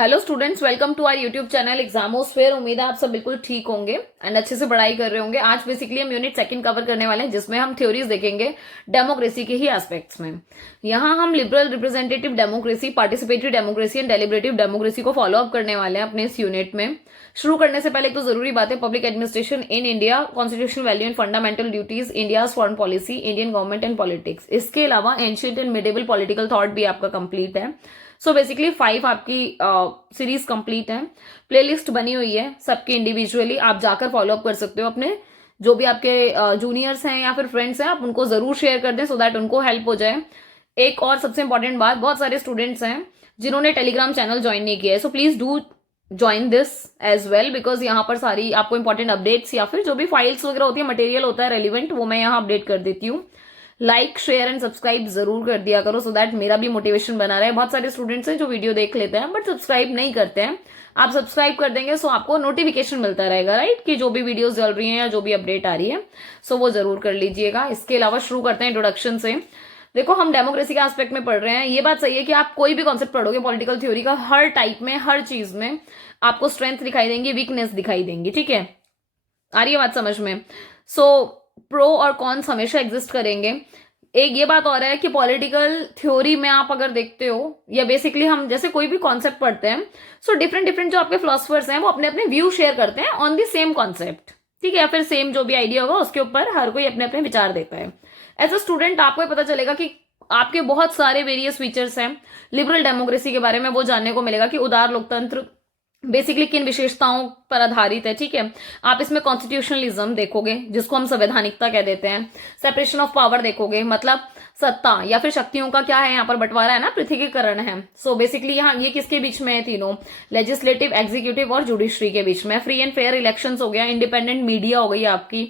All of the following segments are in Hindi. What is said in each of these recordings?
Hello students, welcome to our YouTube channel Examosphere. उम्मीद है आप सब बिल्कुल ठीक होंगे एंड अच्छे से पढ़ाई कर रहे होंगे। आज बेसिकली हम यूनिट सेकंड कवर करने वाले हैं, जिसमें हम थ्योरीज देखेंगे डेमोक्रेसी के ही एस्पेक्ट्स में। यहाँ हम liberal representative democracy, participatory democracy and deliberative democracy को फॉलो अप करने वाले हैं अपने इस यूनिट में। शुरू करने से पहले एक तो जरूरी बात है, public administration in India, constitutional value and fundamental duties, India foreign policy, Indian government and politics. इसके अलावा एंशिएंट एंड मिडेबल पॉलिटिकल थॉट भी आपका कंप्लीट है। सो बेसिकली 5 आपकी सीरीज कंप्लीट है। प्लेलिस्ट बनी हुई है सबके इंडिविजुअली, आप जाकर फॉलो अप कर सकते हो। अपने जो भी आपके जूनियर्स हैं या फिर फ्रेंड्स हैं, आप उनको जरूर शेयर कर दें सो दैट उनको हेल्प हो जाए। एक और सबसे इंपॉर्टेंट बात, बहुत सारे स्टूडेंट्स हैं जिन्होंने टेलीग्राम चैनल ज्वाइन नहीं किया है, so please do join this as well, because यहाँ पर सारी आपको इंपॉर्टेंट अपडेट्स या फिर जो भी फाइल्स वगैरह होती है, मटेरियल होता है रेलिवेंट, वो मैं यहाँ अपडेट कर देती हूँ। लाइक शेयर एंड सब्सक्राइब जरूर कर दिया करो सो दैट मेरा भी मोटिवेशन बना रहे। बहुत सारे स्टूडेंट्स हैं जो वीडियो देख लेते हैं बट सब्सक्राइब नहीं करते हैं। आप सब्सक्राइब कर देंगे सो आपको नोटिफिकेशन मिलता रहेगा, राइट, कि जो भी वीडियोस चल रही हैं या जो भी अपडेट आ रही है, सो वो जरूर कर लीजिएगा। इसके अलावा शुरू करते हैं इंट्रोडक्शन से। देखो, हम डेमोक्रेसी के एस्पेक्ट में पढ़ रहे हैं। ये बात सही है कि आप कोई भी कॉन्सेप्ट पढ़ोगे पॉलिटिकल थ्योरी का, हर टाइप में, हर चीज में आपको स्ट्रेंथ दिखाई देंगी, वीकनेस दिखाई देंगी। ठीक है, आ रही है बात समझ में? सो प्रो और कॉन्स हमेशा एग्जिस्ट करेंगे। एक ये बात और है कि पॉलिटिकल थ्योरी में आप अगर देखते हो, या बेसिकली हम जैसे कोई भी कॉन्सेप्ट पढ़ते हैं, सो डिफरेंट डिफरेंट जो आपके फिलोसफर्स हैं वो अपने अपने व्यू शेयर करते हैं ऑन द सेम कॉन्सेप्ट। ठीक है, या फिर सेम जो भी आइडिया होगा उसके ऊपर हर कोई अपने अपने विचार देता है। एज अ स्टूडेंट आपको पता चलेगा कि आपके बहुत सारे वेरियस फीचर्स हैं लिबरल डेमोक्रेसी के बारे में, वो जानने को मिलेगा कि उदार लोकतंत्र बेसिकली किन विशेषताओं पर आधारित है। ठीक है, आप इसमें कॉन्स्टिट्यूशनलिज्म देखोगे, जिसको हम संवैधानिकता कह देते हैं। सेपरेशन ऑफ पावर देखोगे, मतलब सत्ता या फिर शक्तियों का क्या है, यहाँ पर बंटवारा है ना, पृथकीकरण है। सो बेसिकली यहाँ ये किसके बीच में है? तीनों, लेजिस्लेटिव, एग्जीक्यूटिव और जुडिशरी के बीच में। फ्री एंड फेयर इलेक्शंस हो गया, इंडिपेंडेंट मीडिया हो गई आपकी,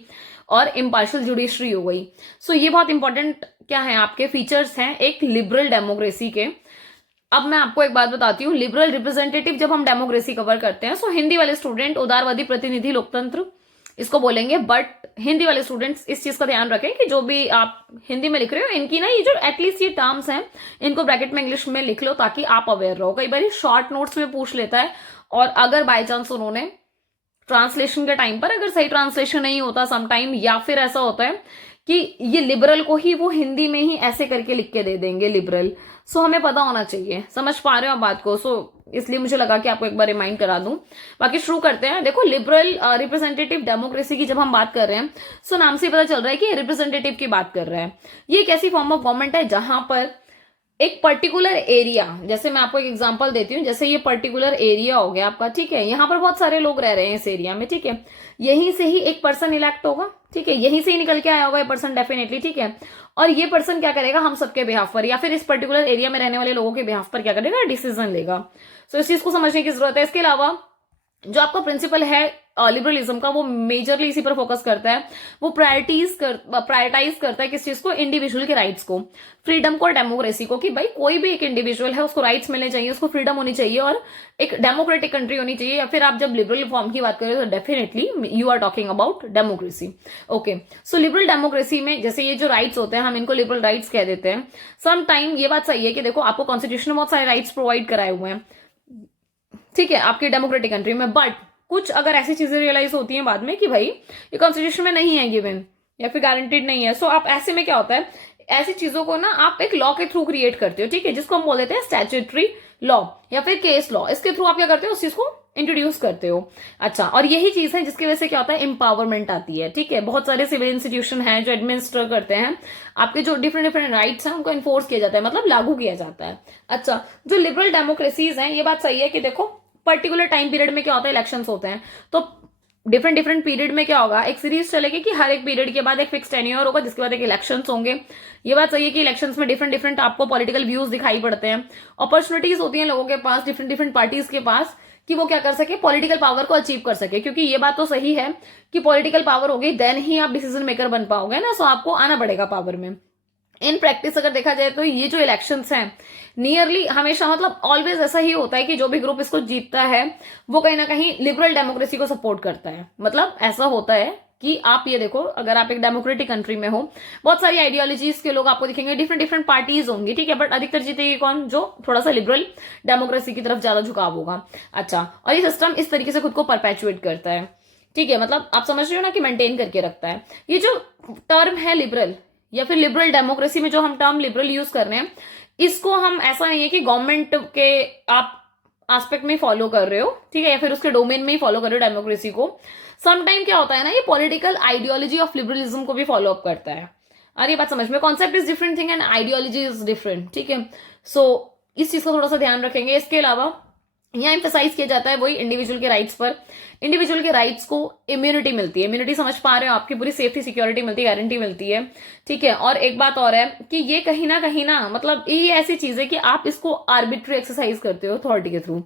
और इम्पार्शियल जुडिशरी हो गई। सो ये बहुत इंपॉर्टेंट क्या है, आपके फीचर्स हैं एक लिबरल डेमोक्रेसी के। अब मैं आपको एक बात बताती हूँ, लिबरल रिप्रेजेंटेटिव जब हम डेमोक्रेसी कवर करते हैं, सो हिंदी वाले स्टूडेंट उदारवादी प्रतिनिधि लोकतंत्र इसको बोलेंगे। बट हिंदी वाले स्टूडेंट्स इस चीज का ध्यान रखें कि जो भी आप हिंदी में लिख रहे हो, इनकी ना ये जो एटलीस्ट ये टर्म्स हैं, इनको ब्रैकेट में इंग्लिश में लिख लो ताकि आप अवेयर रहो। कई बार शॉर्ट नोट्स में पूछ लेता है, और अगर बाय चांस उन्होंने ट्रांसलेशन के टाइम पर अगर सही ट्रांसलेशन नहीं होता समटाइम, या फिर ऐसा होता है कि ये लिबरल को ही वो हिंदी में ही ऐसे करके लिख के दे देंगे लिबरल। सो हमें पता होना चाहिए, समझ पा रहे हो आप बात को? सो इसलिए मुझे लगा कि आपको एक बार रिमाइंड करा दूं। बाकी शुरू करते हैं। देखो, लिबरल रिप्रेजेंटेटिव डेमोक्रेसी की जब हम बात कर रहे हैं, सो नाम से पता चल रहा है कि रिप्रेजेंटेटिव की बात कर रहे हैं। ये एक ऐसी फॉर्म ऑफ गवर्नमेंट है जहां पर एक पर्टिकुलर एरिया, जैसे मैं आपको एक एग्जांपल देती हूँ, जैसे ये पर्टिकुलर एरिया हो गया आपका। ठीक है, यहाँ पर बहुत सारे लोग रह रहे हैं इस एरिया में। ठीक है, यहीं से ही एक पर्सन इलेक्ट होगा। ठीक है, यहीं से ही निकल के आया होगा ये पर्सन डेफिनेटली। ठीक है, और ये पर्सन क्या करेगा, हम सबके बिहाफ पर या फिर इस पर्टिकुलर एरिया में रहने वाले लोगों के बिहाफ पर क्या करेगा, डिसीजन लेगा। सो इस चीज को समझने की जरूरत है। इसके अलावा जो आपका प्रिंसिपल है लिबरलिज्म का, वो मेजरली इसी पर फोकस करता है। वो प्रायोरिटाइज करता है किस चीज को, इंडिविजुअल के राइट्स को, फ्रीडम को और डेमोक्रेसी को, कि भाई कोई भी एक इंडिविजुअल है उसको राइट्स मिलने चाहिए, उसको फ्रीडम होनी चाहिए, और एक डेमोक्रेटिक कंट्री होनी चाहिए। या फिर आप जब लिबरल फॉर्म की बात करें तो definitely you are talking about democracy. Okay, so liberal democracy में जैसे ये जो राइट्स होते हैं, हम इनको लिबरल राइट्स कह देते हैं। सम टाइम ये बात सही है कि देखो, आपको कॉन्स्टिट्यूशन में बहुत सारे राइट्स प्रोवाइड कराए हुए हैं, ठीक है, आपकी डेमोक्रेटिक कंट्री में। बट कुछ अगर ऐसी चीजें रियलाइज होती हैं बाद में कि भाई ये कॉन्स्टिट्यूशन में नहीं है गिवन, या फिर गारंटीड नहीं है, सो आप ऐसे में क्या होता है, ऐसी चीजों को ना आप एक लॉ के थ्रू क्रिएट करते हो। ठीक है, जिसको हम बोल देते हैं स्टैट्यूटरी लॉ या फिर केस लॉ। इसके थ्रू आप क्या करते हो, उस चीज को इंट्रोड्यूस करते हो। अच्छा, और यही चीज है जिसकी वजह से क्या होता है, एम्पावरमेंट आती है। ठीक है, बहुत सारे सिविल इंस्टीट्यूशन हैं जो एडमिनिस्टर करते हैं, आपके जो डिफरेंट डिफरेंट राइट्स हैं उनको इन्फोर्स किया जाता है, मतलब लागू किया जाता है। अच्छा, जो लिबरल डेमोक्रेसीज हैं, ये बात सही है कि देखो, पर्टिकुलर टाइम पीरियड में क्या होता है, इलेक्शंस होते हैं, तो डिफरेंट डिफरेंट पीरियड में क्या होगा, एक सीरीज चलेगी कि हर एक पीरियड के बाद एक फिक्स टेन्योर होगा, जिसके बाद एक इलेक्शंस होंगे। ये बात सही है कि इलेक्शंस में डिफरेंट डिफरेंट आपको पॉलिटिकल व्यूज दिखाई पड़ते हैं, अपॉर्चुनिटीज होती हैं लोगों के पास, डिफरेंट डिफरेंट पार्टीज के पास, कि वो क्या कर सके, पॉलिटिकल पावर को अचीव कर सके। क्योंकि ये बात तो सही है कि पॉलिटिकल पावर होगी देन ही आप डिसीजन मेकर बन पाओगे ना, सो आपको आना पड़ेगा पावर में। इन प्रैक्टिस अगर देखा जाए तो ये जो इलेक्शंस हैं, नियरली हमेशा, मतलब ऑलवेज ऐसा ही होता है कि जो भी ग्रुप इसको जीतता है वो कहीं ना कहीं लिबरल डेमोक्रेसी को सपोर्ट करता है। मतलब ऐसा होता है कि आप ये देखो, अगर आप एक डेमोक्रेटिक कंट्री में हो, बहुत सारी आइडियोलॉजीज के लोग आपको दिखेंगे, डिफरेंट डिफरेंट पार्टीज होंगी, ठीक है, बट अधिकतर जीतेगी कौन? जो थोड़ा सा लिबरल डेमोक्रेसी की तरफ ज्यादा झुकाव होगा। अच्छा, और ये सिस्टम इस तरीके से खुद को परपेचुएट करता है, ठीक है, मतलब आप समझ रहे हो ना कि मेंटेन करके रखता है। ये जो टर्म है लिबरल या फिर लिबरल डेमोक्रेसी में जो हम टर्म लिबरल यूज कर रहे हैं, इसको हम ऐसा नहीं है कि गवर्नमेंट के आप एस्पेक्ट में फॉलो कर रहे हो, ठीक है, या फिर उसके डोमेन में ही फॉलो कर रहे हो डेमोक्रेसी को। समटाइम क्या होता है ना, ये पॉलिटिकल आइडियोलॉजी ऑफ लिबरलिज्म को भी फॉलो अप करता है। और ये बात समझ में, concept is different thing and ideology is different, ठीक है। सो इस चीज का थोड़ा सा ध्यान रखेंगे। इसके अलावा यहाँ एम्फेसाइज किया जाता है वही इंडिविजुअल के राइट्स पर। इंडिविजुअल के राइट्स को इम्यूनिटी मिलती है, इम्यूनिटी समझ पा रहे हो, आपकी पूरी सेफ्टी सिक्योरिटी मिलती है, गारंटी मिलती है, ठीक है। और एक बात और है कि ये कहीं ना मतलब ये ऐसी चीज है कि आप इसको आर्बिट्री एक्सरसाइज करते हो अथॉरिटी के थ्रू।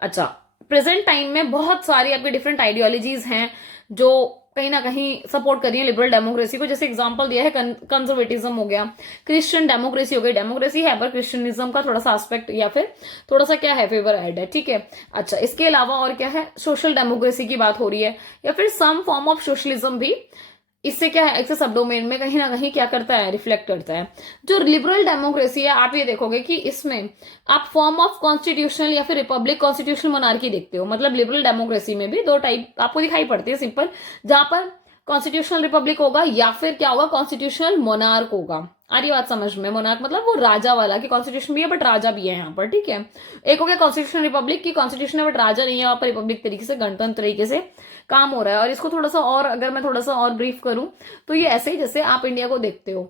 अच्छा, प्रेजेंट टाइम में बहुत सारी आपकी डिफरेंट आइडियोलॉजीज हैं जो कहीं ना कहीं सपोर्ट कर रही है लिबरल डेमोक्रेसी को। जैसे एग्जांपल दिया है कंजर्वेटिज्म हो गया, क्रिश्चियन डेमोक्रेसी हो गई, डेमोक्रेसी है पर क्रिश्चियनिज्म का थोड़ा सा एस्पेक्ट या फिर थोड़ा सा क्या है, फेवर ऐड है, ठीक है। अच्छा, इसके अलावा और क्या है, सोशल डेमोक्रेसी की बात हो रही है, या फिर सम फॉर्म ऑफ सोशलिज्म भी इससे क्या है, इससे सब डोमेन में कहीं ना कहीं क्या करता है, रिफ्लेक्ट करता है। जो लिबरल डेमोक्रेसी है, आप ये देखोगे कि इसमें आप फॉर्म ऑफ कॉन्स्टिट्यूशनल या फिर रिपब्लिक कॉन्स्टिट्यूशनल मोनार्की देखते हो। मतलब लिबरल डेमोक्रेसी में भी दो टाइप आपको दिखाई पड़ती है सिंपल, जहां पर कॉन्स्टिट्यूशनल रिपब्लिक होगा या फिर क्या होगा, कॉन्स्टिट्यूशनल मोनार्क होगा। आ रही बात समझ में? मोनार्क मतलब वो राजा वाला, कि कॉन्स्टिट्यूशन भी है बट राजा भी है यहाँ पर, ठीक है। एक हो गया कॉन्स्टिट्यूशनल रिपब्लिक की कॉन्स्टिट्यूशन है बट राजा नहीं है, वहां पर रिपब्लिक तरीके से, गणतंत्र तरीके से काम हो रहा है। और इसको थोड़ा सा और अगर मैं थोड़ा सा और ब्रीफ करूं तो ये ऐसे ही जैसे आप इंडिया को देखते हो,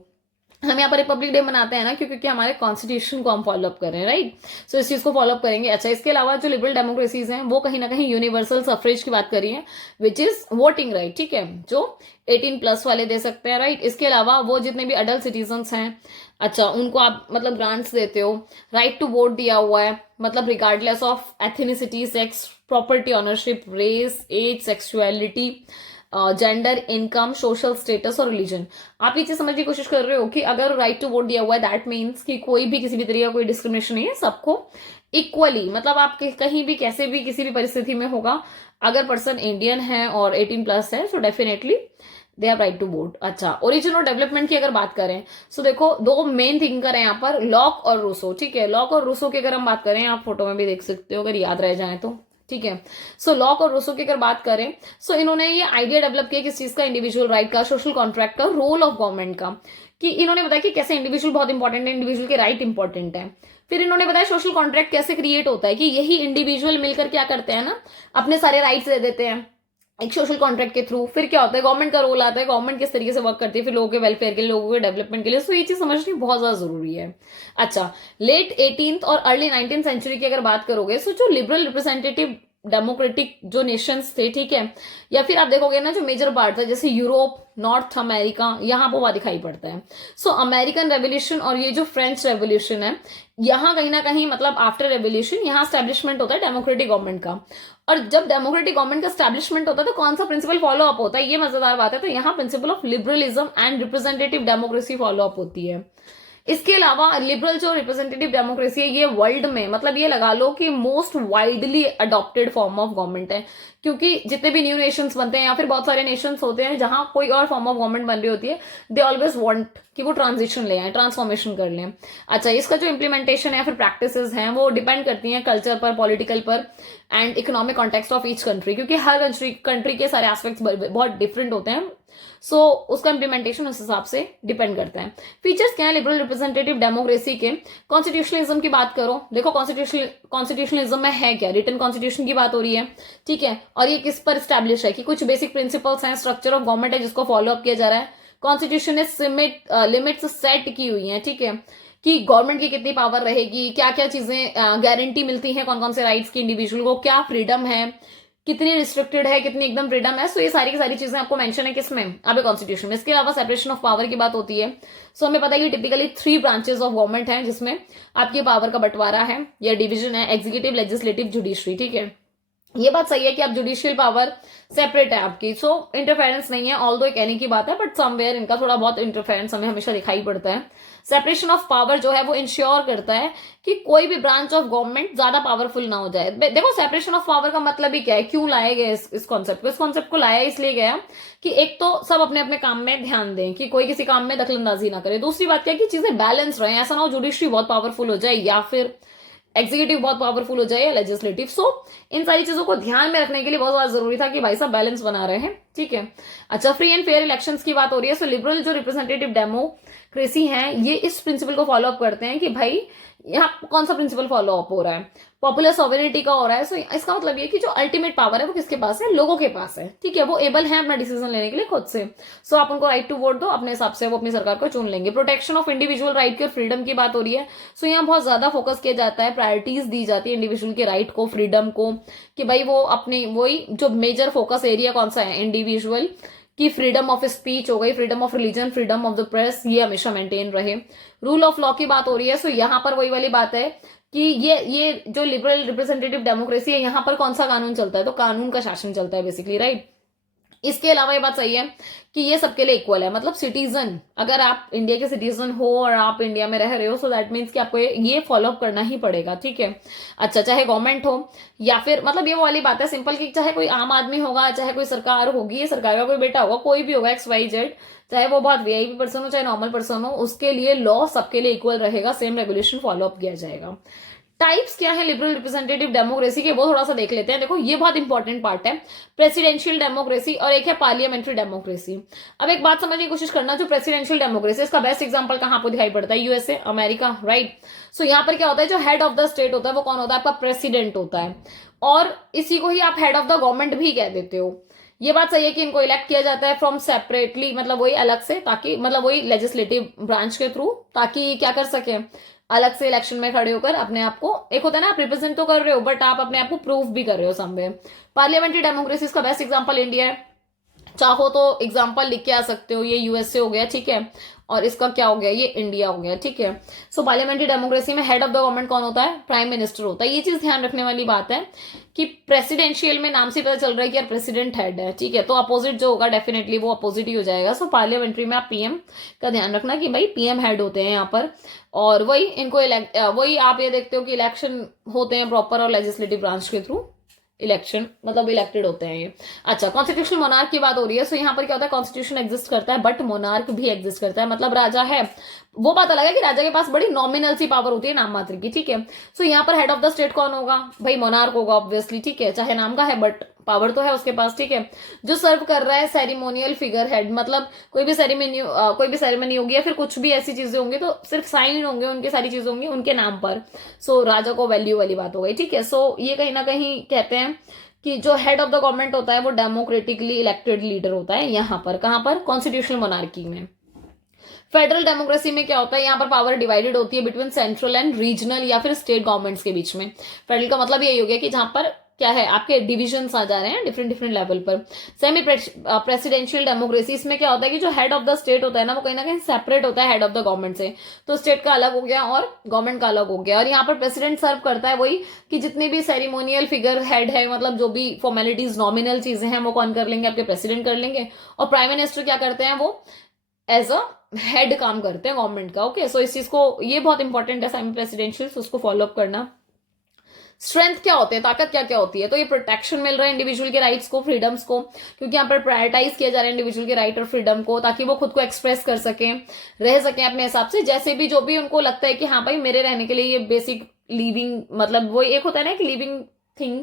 हम यहाँ पर रिपब्लिक डे मनाते हैं ना, क्योंकि हमारे कॉन्स्टिट्यूशन को हम फॉलो अप कर रहे हैं, राइट। सो इस चीज को फॉलो अप करेंगे। अच्छा, इसके अलावा जो लिबरल डेमोक्रेसीज हैं वो कहीं ना कहीं यूनिवर्सल सफरेज की बात कर रही है, विच इज वोटिंग राइट, ठीक है, जो 18+ वाले दे सकते हैं, राइट। इसके अलावा वो जितने भी अडल्ट सिटीजन्स हैं, अच्छा, उनको आप मतलब ग्रांट्स देते हो, राइट टू वोट दिया हुआ है, मतलब regardless of ethnicity, sex, property ownership, race, age, sexuality, gender, income, social status और रिलीजन। आप ये चीज समझने की कोशिश कर रहे हो कि अगर राइट टू वोट दिया हुआ है दैट मीन्स कि कोई भी किसी भी तरीके का कोई डिस्क्रिमिनेशन नहीं है, सबको इक्वली, मतलब आप कहीं भी कैसे भी किसी भी परिस्थिति में होगा, अगर पर्सन इंडियन है और 18+ है so definitely they have right to vote. अच्छा, ओरिजिन और डेवलपमेंट की अगर बात करें सो देखो दो मेन थिंकर है यहाँ पर, लॉक और रूसो, ठीक है। लॉक और रूसो की अगर हम बात करें, आप फोटो में भी देख सकते हो अगर याद रह जाए तो, ठीक है। सो लॉक और रूसो की अगर बात करें सो इन्होंने ये आइडिया डेवलप किया किस चीज का, इंडिविजुअल राइट का, सोशल कॉन्ट्रैक्ट का, रोल ऑफ गवर्नमेंट का, कि इन्होंने बताया कि कैसे इंडिविजुअल बहुत इंपॉर्टेंट है, इंडिविजुअल के राइट इंपॉर्टेंट है। फिर इन्होंने बताया सोशल कॉन्ट्रैक्ट कैसे क्रिएट होता है, कि यही इंडिविजुअल मिलकर क्या करते हैं ना, अपने सारे राइट्स दे देते हैं एक सोशल कॉन्ट्रैक्ट के थ्रू। फिर क्या होता है, गवर्नमेंट का रोल आता है, गवर्नमेंट किस तरीके से वर्क करती है फिर लोगों के वेलफेयर के लिए, लोगों के डेवलपमेंट के लिए। सो ये चीज समझनी बहुत ज्यादा जरूरी है। अच्छा, लेट 18th और अर्ली 19th सेंचुरी की अगर बात करोगे सो जो लिबरल रिप्रेजेंटेटिव डेमोक्रेटिक जो नेशंस थे, ठीक है, या फिर आप देखोगे ना जो मेजर पार्ट था जैसे यूरोप, नॉर्थ अमेरिका, यहाँ पर वह दिखाई पड़ता है। सो अमेरिकन रेवोल्यूशन और ये जो फ्रेंच रेवोल्यूशन है, यहाँ कहीं ना कहीं मतलब आफ्टर रेवोल्यूशन यहाँ स्टैब्लिशमेंट होता है डेमोक्रेटिक गवर्नमेंट का। और जब डेमोक्रेटिक गवर्नमेंट का स्टैब्लिशमेंट होता है तो कौन सा प्रिंसिपल फॉलो अप होता है, ये मजेदार बात है। तो यहाँ principle of liberalism and representative democracy follow up होती है। इसके अलावा लिबरल जो रिप्रेजेंटेटिव डेमोक्रेसी है, ये वर्ल्ड में मतलब ये लगा लो कि most widely adopted form of government है, क्योंकि जितने भी न्यू नेशंस बनते हैं या फिर बहुत सारे नेशंस होते हैं जहां कोई और फॉर्म ऑफ गवर्नमेंट बन रही होती है, दे ऑलवेज वांट कि वो ट्रांजिशन ले आए, ट्रांसफॉर्मेशन कर लें। अच्छा, इसका जो इम्प्लीमेंटेशन है या फिर प्रैक्टिसेस हैं वो डिपेंड करती हैं कल्चर पर, पॉलिटिकल पर and economic context of each country, क्योंकि हर कंट्री के सारे एस्पेक्ट्स बहुत डिफरेंट होते हैं। सो उसका इंप्लीमेंटेशन उस हिसाब से डिपेंड करता है। फीचर्स क्या है लिबरल रिप्रेजेंटेटिव डेमोक्रेसी के? कॉन्स्टिट्यूशनलिज्म की बात करो, देखो कॉन्स्टिट्यूशनलिज्म में है क्या, रिटन कॉन्स्टिट्यूशन की बात हो रही है, ठीक है। और ये किस पर स्टैब्लिश है, कि कुछ बेसिक प्रिंसिपल्स हैं, स्ट्रक्चर ऑफ गवर्नमेंट है जिसको फॉलो अप किया जा रहा है। कॉन्स्टिट्यूशन ने लिमिट्स सेट की हुई है, ठीक है, कि गवर्नमेंट की कितनी पावर रहेगी, क्या क्या चीजें गारंटी मिलती हैं, कौन कौन से राइट्स की इंडिविजुअल को, क्या फ्रीडम है, कितनी रिस्ट्रिक्टेड है, कितनी एकदम फ्रीडम है। सो ये सारी की सारी चीजें आपको मेंशन है किसमें, आपके कॉन्स्टिट्यूशन में। इसके अलावा सेपरेशन ऑफ पावर की बात होती है। सो हमें पता है कि टिपिकली 3 ब्रांचेस ऑफ गवर्नमेंट हैं जिसमें आपकी पावर का बंटवारा है या डिवीजन है, एग्जीक्यूटिव, लेजिस्लेटिव, जुडिशरी, ठीक है। ये बात सही है कि आप जुडिशियल पावर सेपरेट है आपकी, सो इंटरफेरेंस नहीं है, ऑल दो कहने की बात है, बट समवेयर इनका थोड़ा बहुत इंटरफेरेंस हमें हमेशा दिखाई पड़ता है। सेपरेशन ऑफ पावर जो है वो इंश्योर करता है कि कोई भी ब्रांच ऑफ गवर्नमेंट ज्यादा पावरफुल ना हो जाए। देखो सेपरेशन ऑफ पावर का मतलब ही क्या है, क्यों लाया गया इस कॉन्सेप्ट को? इस कॉन्सेप्ट को लाया इसलिए गया कि एक तो सब अपने अपने काम में ध्यान दें, कि कोई किसी काम में दखलंदाजी ना करे। दूसरी बात क्या है कि चीजें बैलेंस रहे, ऐसा ना हो जुडिशरी बहुत पावरफुल हो जाए या फिर एग्जीक्यूटिव बहुत पावरफुल हो जाए या लेजिस्लेटिव। सो इन सारी चीजों को ध्यान में रखने के लिए बहुत ज्यादा जरूरी था कि भाई साहब बैलेंस बना रहे हैं, ठीक है। अच्छा, फ्री एंड फेयर इलेक्शंस की बात हो रही है। सो लिबरल जो रिप्रेजेंटेटिव डेमोक्रेसी है ये इस प्रिंसिपल को फॉलो अप करते हैं कि भाई यहाँ कौन सा प्रिंसिपल फॉलो अप हो रहा है, पॉपुलर सॉवरेनिटी का हो रहा है। सो इसका मतलब ये कि जो अल्टीमेट पावर है वो किसके पास है? लोगों के पास है, ठीक है। वो एबल है अपना डिसीजन लेने के लिए खुद से। सो आप उनको राइट टू वोट दो, अपने हिसाब से वो अपनी सरकार को चुन लेंगे। प्रोटेक्शन ऑफ इंडिविजुअल राइट की और फ्रीडम की बात हो रही है। सो यहाँ बहुत ज्यादा फोकस किया जाता है, प्रायोरिटीज दी जाती है इंडिविजुअल के राइट को, फ्रीडम को, कि भाई वो अपनी वही जो मेजर फोकस एरिया कौन सा है, इंडिविजुअल की फ्रीडम ऑफ स्पीच हो गई, freedom of religion, freedom of the press, ये हमेशा मेंटेन रहे। रूल ऑफ लॉ की बात हो रही है। सो यहाँ पर वही वाली बात है कि ये जो लिबरल रिप्रेजेंटेटिव डेमोक्रेसी है यहाँ पर कौन सा कानून चलता है? तो कानून का शासन चलता है बेसिकली, राइट। इसके अलावा ये बात सही है कि ये सबके लिए इक्वल है, मतलब सिटीजन, अगर आप इंडिया के सिटीजन हो और आप इंडिया में रह रहे हो, सो दैट मीन्स कि आपको ये फॉलो अप करना ही पड़ेगा, ठीक है। अच्छा, चाहे गवर्नमेंट हो या फिर मतलब ये वो वाली बात है सिंपल कि चाहे कोई आम आदमी होगा, चाहे कोई सरकार होगी, सरकार का कोई बेटा होगा, कोई भी होगा XYZ, चाहे वो बहुत वीआईपी पर्सन हो चाहे नॉर्मल पर्सन हो, उसके लिए लॉ सबके लिए इक्वल रहेगा, सेम रेगुलेशन फॉलो अप किया जाएगा। टाइप्स क्या है लिबरल रिप्रेजेंटेटिव डेमोक्रेसी के, वो थोड़ा सा देख लेते हैं। देखो ये बहुत इंपॉर्टेंट पार्ट है, प्रेसिडेंशियल डेमोक्रेसी और एक है पार्लियामेंट्री डेमोक्रेसी। अब एक बात समझने की कोशिश करना, जो प्रेसिडेंशियल डेमोक्रेसी इसका बेस्ट एग्जांपल कहां पर दिखाई पड़ता है? USA, America, right. सो यहाँ पर क्या होता है, जो हेड ऑफ द स्टेट होता है वो कौन होता है? आपका प्रेसिडेंट होता है, और इसी को ही आप हेड ऑफ द गवर्नमेंट भी कह देते हो। ये बात सही है कि इनको इलेक्ट किया जाता है फ्रॉम सेपरेटली, मतलब वही अलग से, ताकि मतलब वही लेजिस्लेटिव ब्रांच के थ्रू, ताकि क्या कर सके, अलग से इलेक्शन में खड़े होकर अपने आप को, एक होता है ना आप रिप्रेजेंट तो कर रहे हो बट आप अपने आप को प्रूव भी कर रहे हो समवे। पार्लियामेंट्री डेमोक्रेसी का बेस्ट एग्जांपल इंडिया है, चाहो तो एग्जांपल लिख के आ सकते हो, ये यूएसए हो गया, ठीक है, और इसका क्या हो गया, ये इंडिया हो गया, ठीक है। सो पार्लियामेंट्री डेमोक्रेसी में हेड ऑफ द गवर्नमेंट कौन होता है? प्राइम मिनिस्टर होता है। ये चीज ध्यान रखने वाली बात है कि प्रेसिडेंशियल में नाम से पता चल रहा है कि यार प्रेसिडेंट हेड है, ठीक है, तो अपोजिट जो होगा डेफिनेटली वो अपोजिट ही हो जाएगा। सो पार्लियामेंट्री में आप पीएम का ध्यान रखना कि भाई पीएम हेड होते हैं यहाँ पर, और वही इनको वही आप ये देखते हो कि इलेक्शन होते हैं प्रॉपर और लेजिस्लेटिव ब्रांच के थ्रू इलेक्शन, मतलब इलेक्टेड होते हैं ये। अच्छा, कॉन्स्टिट्यूशनल मोनार्क की बात हो रही है। सो यहाँ पर क्या होता है, कॉन्स्टिट्यूशन एग्जिस्ट करता है बट मोनार्क भी एग्जिस्ट करता है, मतलब राजा है, वो बात अलग है कि राजा के पास बड़ी नॉमिनल सी पावर होती है, नाम मात्र की, ठीक है। सो यहाँ पर हेड ऑफ द स्टेट कौन होगा? भाई मोनार्क होगा ऑब्वियसली, ठीक है, चाहे नाम का है बट पावर तो है उसके पास, ठीक है। जो सर्व कर रहा है सेरिमोनियल फिगर हेड, मतलब कोई भी सेरेमनी होगी या फिर कुछ भी ऐसी चीजें होंगी तो सिर्फ साइन होंगे उनके, सारी चीजें होंगी उनके नाम पर। सो राजा को वैल्यू वाली बात हो गई, ठीक है। सो ये कहीं ना कहीं कहते हैं कि जो हेड ऑफ द गवर्नमेंट होता है वो डेमोक्रेटिकली इलेक्टेड लीडर होता है, यहाँ पर कहां पर? कॉन्स्टिट्यूशनल मोनार्की में। फेडरल डेमोक्रेसी में क्या होता है, यहाँ पर पावर डिवाइडेड होती है बिटवीन सेंट्रल एंड रीजनल या फिर स्टेट गवर्नमेंट्स के बीच में। फेडरल का मतलब यही हो गया कि जहां पर क्या है, आपके डिविजन्स आ जा रहे हैं डिफरेंट डिफरेंट लेवल पर। सेमी प्रेसिडेंशियल डेमोक्रेसी, इसमें क्या होता है कि जो हेड ऑफ द स्टेट होता है ना वो कहीं ना कहीं सेपरेट होता है हेड ऑफ द गवर्नमेंट से, तो स्टेट का अलग हो गया और गवर्नमेंट का अलग हो गया। और यहाँ पर प्रेसिडेंट सर्व करता है वही कि जितनी भी सेरिमोनियल फिगर हेड है, मतलब जो भी फॉर्मेलिटीज नॉमिनल चीजें हैं वो कौन कर लेंगे? आपके प्रेसिडेंट कर लेंगे। और प्राइम मिनिस्टर क्या करते हैं, वो एज अ हेड काम करते हैं गवर्नमेंट का, ओके। सो इस चीज को, ये बहुत इंपॉर्टेंट है सेमी प्रेसिडेंशियल, उसको फॉलो अप करना। स्ट्रेंथ क्या होते हैं, ताकत क्या क्या होती है? तो ये प्रोटेक्शन मिल रहा है इंडिविजुअल के राइट्स को, फ्रीडम्स को, क्योंकि यहाँ पर प्रायोरिटाइज किया जा रहा है इंडिविजुअल के राइट और फ्रीडम को, ताकि वो खुद को एक्सप्रेस कर सकें, रह सकें अपने हिसाब से, जैसे भी जो भी उनको लगता है कि हाँ भाई मेरे रहने के लिए ये बेसिक लिविंग, मतलब वो एक होता है ना कि लिविंग थिंग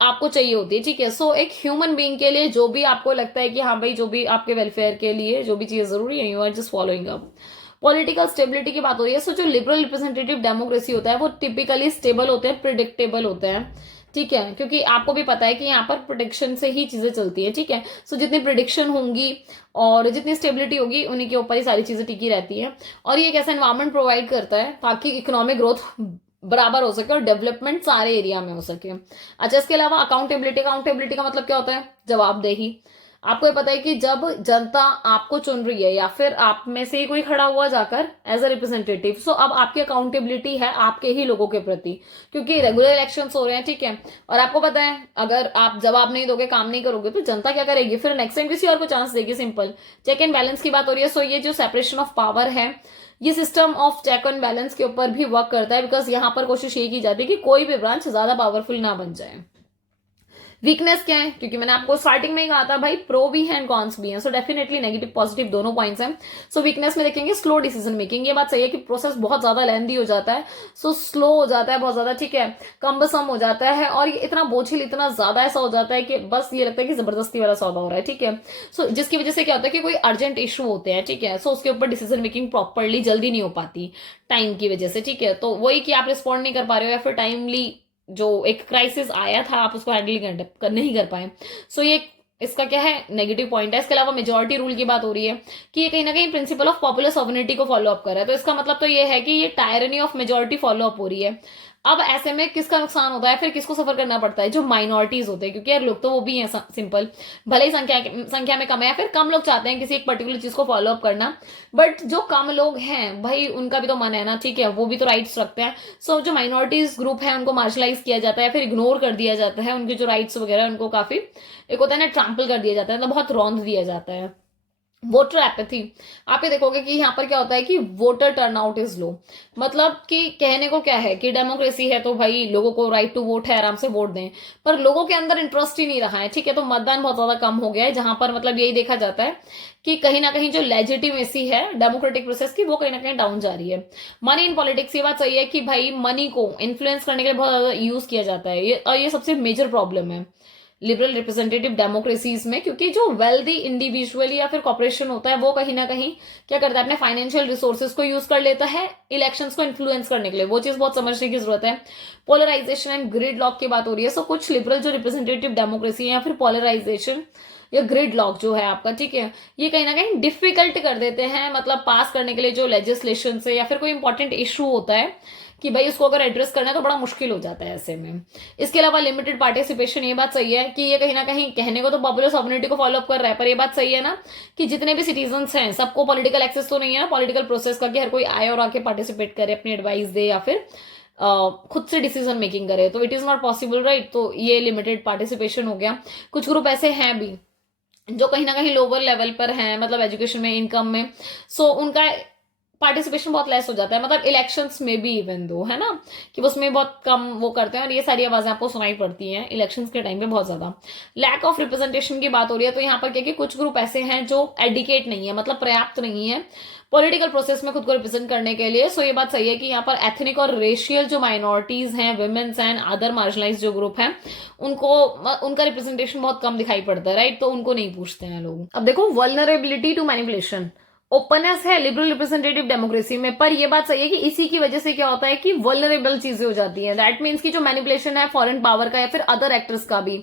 आपको चाहिए होती है, ठीक है। सो एक ह्यूमन बीइंग के लिए जो भी आपको लगता है कि हाँ भाई जो भी आपके वेलफेयर के लिए जो भी चीज जरूरी है, you are just following up. Political stability की बात हो रही है। सो जो लिबरल रिप्रेजेंटेटिव डेमोक्रेसी होता है वो टिपिकली स्टेबल होते हैं, प्रिडिक्टेबल होते हैं, ठीक है, क्योंकि आपको भी पता है कि यहाँ पर प्रिडिक्शन से ही चीजें चलती है, ठीक है। सो जितनी प्रिडिक्शन होंगी और जितनी स्टेबिलिटी होगी उन्हीं के ऊपर ही सारी चीजें टिकी रहती है। और ये एक ऐसा एनवायरमेंट प्रोवाइड करता है ताकि इकोनॉमिक ग्रोथ बराबर हो सके और डेवलपमेंट सारे एरिया में हो सके। अच्छा, इसके अलावा अकाउंटेबिलिटी का मतलब क्या होता है? जवाबदेही। आपको ये पता है कि जब जनता आपको चुन रही है या फिर आप में से ही कोई खड़ा हुआ जाकर एज अ रिप्रेजेंटेटिव, सो अब आपकी अकाउंटेबिलिटी है आपके ही लोगों के प्रति, क्योंकि रेगुलर इलेक्शंस हो रहे हैं, ठीक है। और आपको पता है अगर आप जवाब नहीं दोगे, काम नहीं करोगे, तो जनता क्या करेगी, फिर नेक्स्ट टाइम किसी और को चांस देगी। सिंपल चेक एंड बैलेंस की बात हो रही है। सो ये जो सेपरेशन ऑफ पावर है, ये system of check and balance के ऊपर भी वर्क करता है, बिकॉज यहाँ पर कोशिश ये की जाती है कि कोई भी ब्रांच ज्यादा पावरफुल ना बन जाए। वीकनेस क्या है, क्योंकि मैंने आपको स्टार्टिंग में ही कहा था भाई प्रो भी है एंड कॉन्स भी हैं, सो डेफिनेटली नेगेटिव पॉजिटिव दोनों पॉइंट्स हैं। सो वीकनेस में देखेंगे स्लो डिसीजन मेकिंग। ये बात सही है कि प्रोसेस बहुत ज्यादा लेंथी हो जाता है, सो स्लो हो जाता है बहुत ज्यादा, ठीक है, कम्बसम हो जाता है, और ये इतना बोझिल, इतना ज्यादा ऐसा हो जाता है कि बस ये लगता है कि जबरदस्ती वाला सौदा हो रहा है, ठीक है। सो जिसकी वजह से क्या होता है कि कोई अर्जेंट इशू होते हैं, ठीक है, सो उसके ऊपर डिसीजन मेकिंग प्रॉपरली जल्दी नहीं हो पाती टाइम की वजह से, ठीक है। तो वही कि आप रिस्पॉन्ड नहीं कर पा रहे हो या फिर टाइमली जो एक क्राइसिस आया था आप उसको हैंडल नहीं कर पाए। सो ये इसका क्या है, नेगेटिव पॉइंट है। इसके अलावा मेजोरिटी रूल की बात हो रही है कि ये कहीं ना कहीं प्रिंसिपल ऑफ पॉपुलर सॉवरेनिटी को फॉलो अप कर रहा है, तो इसका मतलब तो ये है कि ये tyranny of majority follow up हो रही है। अब ऐसे में किसका नुकसान होता है, फिर किसको सफर करना पड़ता है, जो माइनॉरिटीज होते हैं, क्योंकि यार लोग तो वो भी हैं सिंपल, भले ही संख्या में कम है या फिर कम लोग चाहते हैं किसी एक पर्टिकुलर चीज को फॉलो अप करना, बट जो कम लोग हैं भाई उनका भी तो मन है ना, ठीक है, वो भी तो राइट्स रखते हैं। सो जो माइनॉरिटीज ग्रुप है उनको मार्शलाइज किया जाता है, फिर इग्नोर कर दिया जाता है, उनके जो राइट्स वगैरह उनको काफी एक होता है ना ट्रैम्पल कर दिया जाता है, मतलब बहुत रौंद दिया जाता है। वोटर एपैथी, आप ये देखोगे कि यहाँ पर क्या होता है कि वोटर टर्नआउट इज लो, मतलब कि कहने को क्या है कि डेमोक्रेसी है तो भाई लोगों को राइट टू वोट है, आराम से वोट दें, पर लोगों के अंदर इंटरेस्ट ही नहीं रहा है, ठीक है। तो मतदान बहुत ज्यादा कम हो गया है, जहां पर मतलब यही देखा जाता है कि कहीं ना कहीं जो लेजिटिमेसी है डेमोक्रेटिक प्रोसेस की वो कहीं ना कहीं डाउन जा रही है। मनी इन पॉलिटिक्स, ये बात सही है कि भाई मनी को इन्फ्लुएंस करने के लिए बहुत ज्यादा यूज किया जाता है, और ये सबसे मेजर प्रॉब्लम है लिबरल रिप्रेजेंटेटिव डेमोक्रेसीज में, क्योंकि जो वेल्दी इंडिविजुअल या फिर कॉर्पोरेशन होता है वो कहीं ना कहीं क्या करता है, अपने फाइनेंशियल रिसोर्सेज को यूज कर लेता है इलेक्शंस को इन्फ्लुएंस करने के लिए। वो चीज बहुत समझने की जरूरत है। पोलराइजेशन एंड ग्रिड लॉक की बात हो रही है। सो कुछ लिबरल जो रिप्रेजेंटेटिव डेमोक्रेसी है या फिर पोलराइजेशन या ग्रिड लॉक जो है आपका, ठीक है, ये कहीं ना कहीं डिफिकल्ट कर देते हैं, मतलब पास करने के लिए जो लेजिस्लेशन से या फिर कोई इंपॉर्टेंट इशू होता है कि भाई उसको अगर एड्रेस करना है तो बड़ा मुश्किल हो जाता है ऐसे में। इसके अलावा लिमिटेड पार्टिसिपेशन, ये बात सही है कि ये कहीं ना कहीं कहने को तो पॉपुलर सॉवरेनिटी को फॉलो अप कर रहा है, पर ये बात सही है ना कि जितने भी सिटीजन्स हैं सबको पॉलिटिकल एक्सेस तो नहीं है ना पॉलिटिकल प्रोसेस का, कि हर कोई आए और आके पार्टिसिपेट करे, अपनी एडवाइस दे या फिर खुद से डिसीजन मेकिंग करे, तो it is not possible, right. तो ये लिमिटेड पार्टिसिपेशन हो गया। कुछ ग्रुप ऐसे हैं भी जो कहीं ना कहीं लोअर लेवल पर हैं, मतलब एजुकेशन में, इनकम में, सो उनका पार्टिसिपेशन बहुत लेस हो जाता है, मतलब इलेक्शंस में भी इवन दो है ना कि उसमें बहुत कम वो करते हैं, और ये सारी आवाजें आपको सुनाई पड़ती हैं इलेक्शंस के टाइम पे बहुत ज्यादा। लैक ऑफ रिप्रेजेंटेशन की बात हो रही है, तो यहाँ पर क्या कि कुछ ग्रुप ऐसे हैं जो एडिकेट नहीं है, मतलब पर्याप्त नहीं है पॉलिटिकल प्रोसेस में खुद को रिप्रेजेंट करने के लिए। सो ये बात सही है कि यहाँ पर एथनिक और रेशियल जो माइनॉरिटीज हैं, वुमेन्स एंड अदर मार्जिनलाइज जो ग्रुप हैं, उनका रिप्रेजेंटेशन बहुत कम दिखाई पड़ता है, राइट। तो उनको नहीं पूछते हैं लोग। अब देखो वल्नरेबिलिटी टू मैनिपुलेशन, ओपननेस है लिबरल रिप्रेजेंटेटिव डेमोक्रेसी में, पर यह बात सही है कि इसी की वजह से क्या होता है कि वल्नरेबल चीजें हो जाती हैं। दैट मीन्स कि जो मैनिपुलेशन है फॉरेन पावर का या फिर अदर एक्टर्स का भी,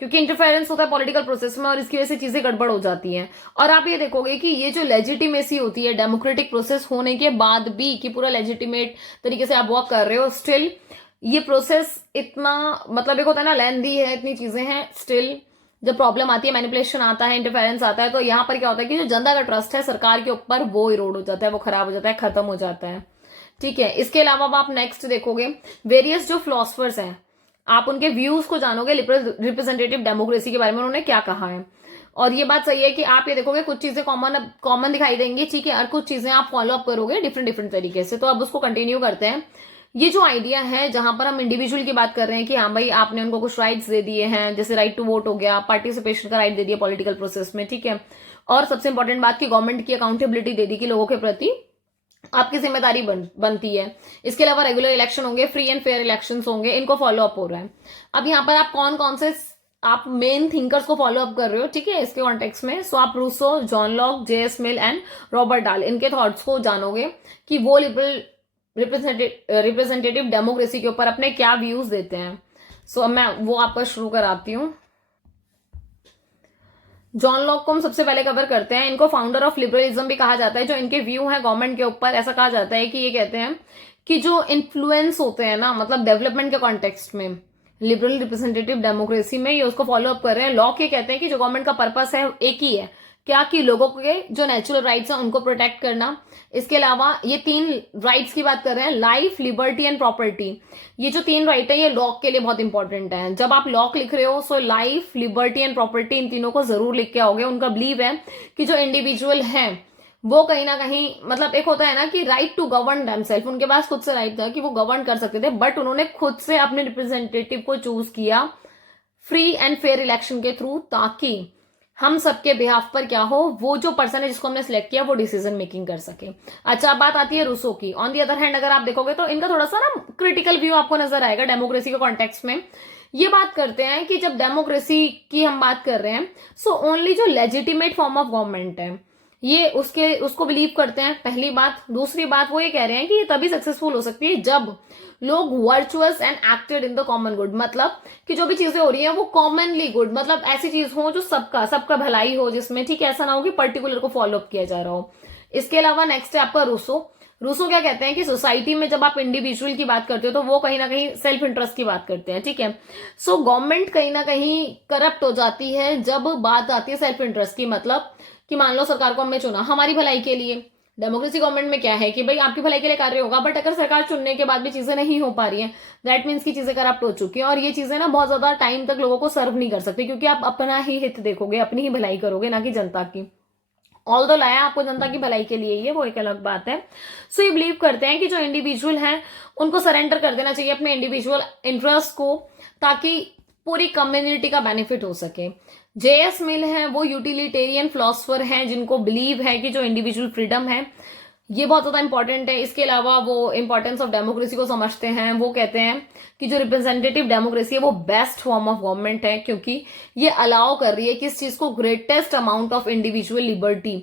क्योंकि इंटरफेरेंस होता है पॉलिटिकल प्रोसेस में और इसकी वजह से चीजें गड़बड़ हो जाती हैं। और आप ये देखोगे कि ये जो लेजिटिमेसी होती है डेमोक्रेटिक प्रोसेस होने के बाद भी, कि पूरा लेजिटिमेट तरीके से आप वर्क कर रहे हो, स्टिल ये प्रोसेस इतना मतलब एक होता है ना लेंदी है, इतनी चीजें हैं, स्टिल जब प्रॉब्लम आती है, मैनिपुलेशन आता है, इंटरफेरेंस आता है, तो यहाँ पर क्या होता है कि जो जनता का ट्रस्ट है सरकार के ऊपर वो इरोड हो जाता है, वो खराब हो जाता है, खत्म हो जाता है, ठीक है। इसके अलावा अब आप नेक्स्ट देखोगे वेरियस जो फिलोसफर्स हैं, आप उनके व्यूज को जानोगे रिप्रेजेंटेटिव डेमोक्रेसी के बारे में, उन्होंने क्या कहा है। और ये बात सही है कि आप ये देखोगे कुछ चीजें कॉमन दिखाई देंगी, ठीक है, और कुछ चीजें आप फॉलो अप करोगे डिफरेंट तरीके से। तो अब उसको कंटिन्यू करते हैं। ये जो आइडिया है जहां पर हम इंडिविजुअल की बात कर रहे हैं कि हाँ भाई आपने उनको कुछ राइट्स दे दिए हैं, जैसे राइट टू वोट हो गया, पार्टिसिपेशन का राइट दे दिया पॉलिटिकल प्रोसेस में, ठीक है, और सबसे इंपॉर्टेंट बात की गवर्नमेंट की अकाउंटेबिलिटी दे दी कि लोगों के प्रति आपकी जिम्मेदारी बनती है। इसके अलावा रेगुलर इलेक्शन होंगे, फ्री एंड फेयर इलेक्शन होंगे, इनको फॉलो अप हो रहा है। अब यहाँ पर आप कौन कौन से आप मेन थिंकर्स को फॉलो अप कर रहे हो, ठीक है, इसके कॉन्टेक्स्ट में। सो आप Rousseau, John Locke, J S. Mill and Robert Dahl, इनके थॉट्स को जानोगे कि वो लिबरल रिप्रेजेंटेटिव डेमोक्रेसी के ऊपर अपने क्या व्यूज देते हैं। सो मैं वो आपका शुरू कराती हूँ। जॉन लॉक को हम सबसे पहले कवर करते हैं। इनको फाउंडर ऑफ लिबरलिज्म भी कहा जाता है। जो इनके व्यू हैं गवर्नमेंट के ऊपर, ऐसा कहा जाता है कि ये कहते हैं कि जो इन्फ्लुएंस होते हैं ना, मतलब डेवलपमेंट के कॉन्टेक्स्ट में लिबरल रिप्रेजेंटेटिव डेमोक्रेसी में ये उसको फॉलो अप कर रहे हैं। लॉ के कहते हैं कि जो गवर्नमेंट का पर्पस है एक ही है, क्या कि लोगों के जो नेचुरल राइट्स हैं उनको प्रोटेक्ट करना। इसके अलावा ये 3 राइट्स की बात कर रहे हैं, लाइफ, लिबर्टी एंड प्रॉपर्टी। ये जो 3 राइट है ये लॉ के लिए बहुत इंपॉर्टेंट है। जब आप लॉ लिख रहे हो so life, liberty and property in तीनों को जरूर लिख के आओगे। उनका बिलीव है कि जो इंडिविजुअल है वो कहीं ना कहीं, मतलब एक होता है ना कि राइट टू गवर्न देमसेल्फ, उनके पास खुद से राइट था कि वो गवर्न कर सकते थे, बट उन्होंने खुद से अपने रिप्रेजेंटेटिव को चूज किया फ्री एंड फेयर इलेक्शन के थ्रू, ताकि हम सबके बिहाफ पर क्या हो, वो जो पर्सन है जिसको हमने सिलेक्ट किया वो डिसीजन मेकिंग कर सके। अच्छा, अब बात आती है रूसो की। ऑन दी अदर हैंड अगर आप देखोगे तो इनका थोड़ा सा ना क्रिटिकल व्यू आपको नजर आएगा डेमोक्रेसी के कॉन्टेक्स्ट में। ये बात करते हैं कि जब डेमोक्रेसी की हम बात कर रहे हैं सो ओनली जो लेजिटिमेट फॉर्म ऑफ गवर्नमेंट है ये उसको बिलीव करते हैं, पहली बात। दूसरी बात वो ये कह रहे हैं कि ये तभी सक्सेसफुल हो सकती है जब लोग virtuous and acted in the common good, मतलब कि जो भी चीजें हो रही हैं वो कॉमनली गुड, मतलब ऐसी चीज हो जो सबका भलाई हो, जिसमें ठीक है ऐसा ना हो कि पर्टिकुलर को फॉलो अप किया जा रहा हो। इसके अलावा नेक्स्ट है आपका रूसो क्या कहते हैं कि सोसाइटी में जब आप इंडिविजुअल की बात करते हो तो वो कहीं ना कहीं सेल्फ इंटरेस्ट की बात करते हैं, ठीक है। सो गवर्नमेंट कहीं ना कहीं करप्ट हो जाती है जब बात आती है सेल्फ इंटरेस्ट की, मतलब कि मान लो सरकार को हमने चुना हमारी भलाई के लिए। डेमोक्रेसी गवर्नमेंट में क्या है कि भाई आपकी भलाई के लिए कार्य होगा, बट अगर सरकार चुनने के बाद भी चीजें नहीं हो पा रही हैं, दैट मीन्स की चीजें करप्ट हो चुकी हैं, और ये चीजें ना बहुत ज्यादा टाइम तक लोगों को सर्व नहीं कर सकती, क्योंकि आप अपना ही हित देखोगे, अपनी ही भलाई करोगे, ना कि जनता की। ऑल दो लाया आपको जनता की भलाई के लिए, ये वो एक अलग बात है। सो ये बिलीव करते हैं कि जो इंडिविजुअल हैं उनको सरेंडर कर देना चाहिए अपने इंडिविजुअल इंटरेस्ट को, ताकि पूरी कम्युनिटी का बेनिफिट हो सके। जेएस मिल है वो यूटिलिटेरियन फिलोसफर हैं जिनको बिलीव है कि जो इंडिविजुअल फ्रीडम है ये बहुत ज्यादा इंपॉर्टेंट है। इसके अलावा वो इंपॉर्टेंस ऑफ डेमोक्रेसी को समझते हैं। वो कहते हैं कि जो रिप्रेजेंटेटिव डेमोक्रेसी है वो बेस्ट फॉर्म ऑफ गवर्नमेंट है, क्योंकि ये अलाउ कर रही है किस चीज को, greatest amount of individual liberty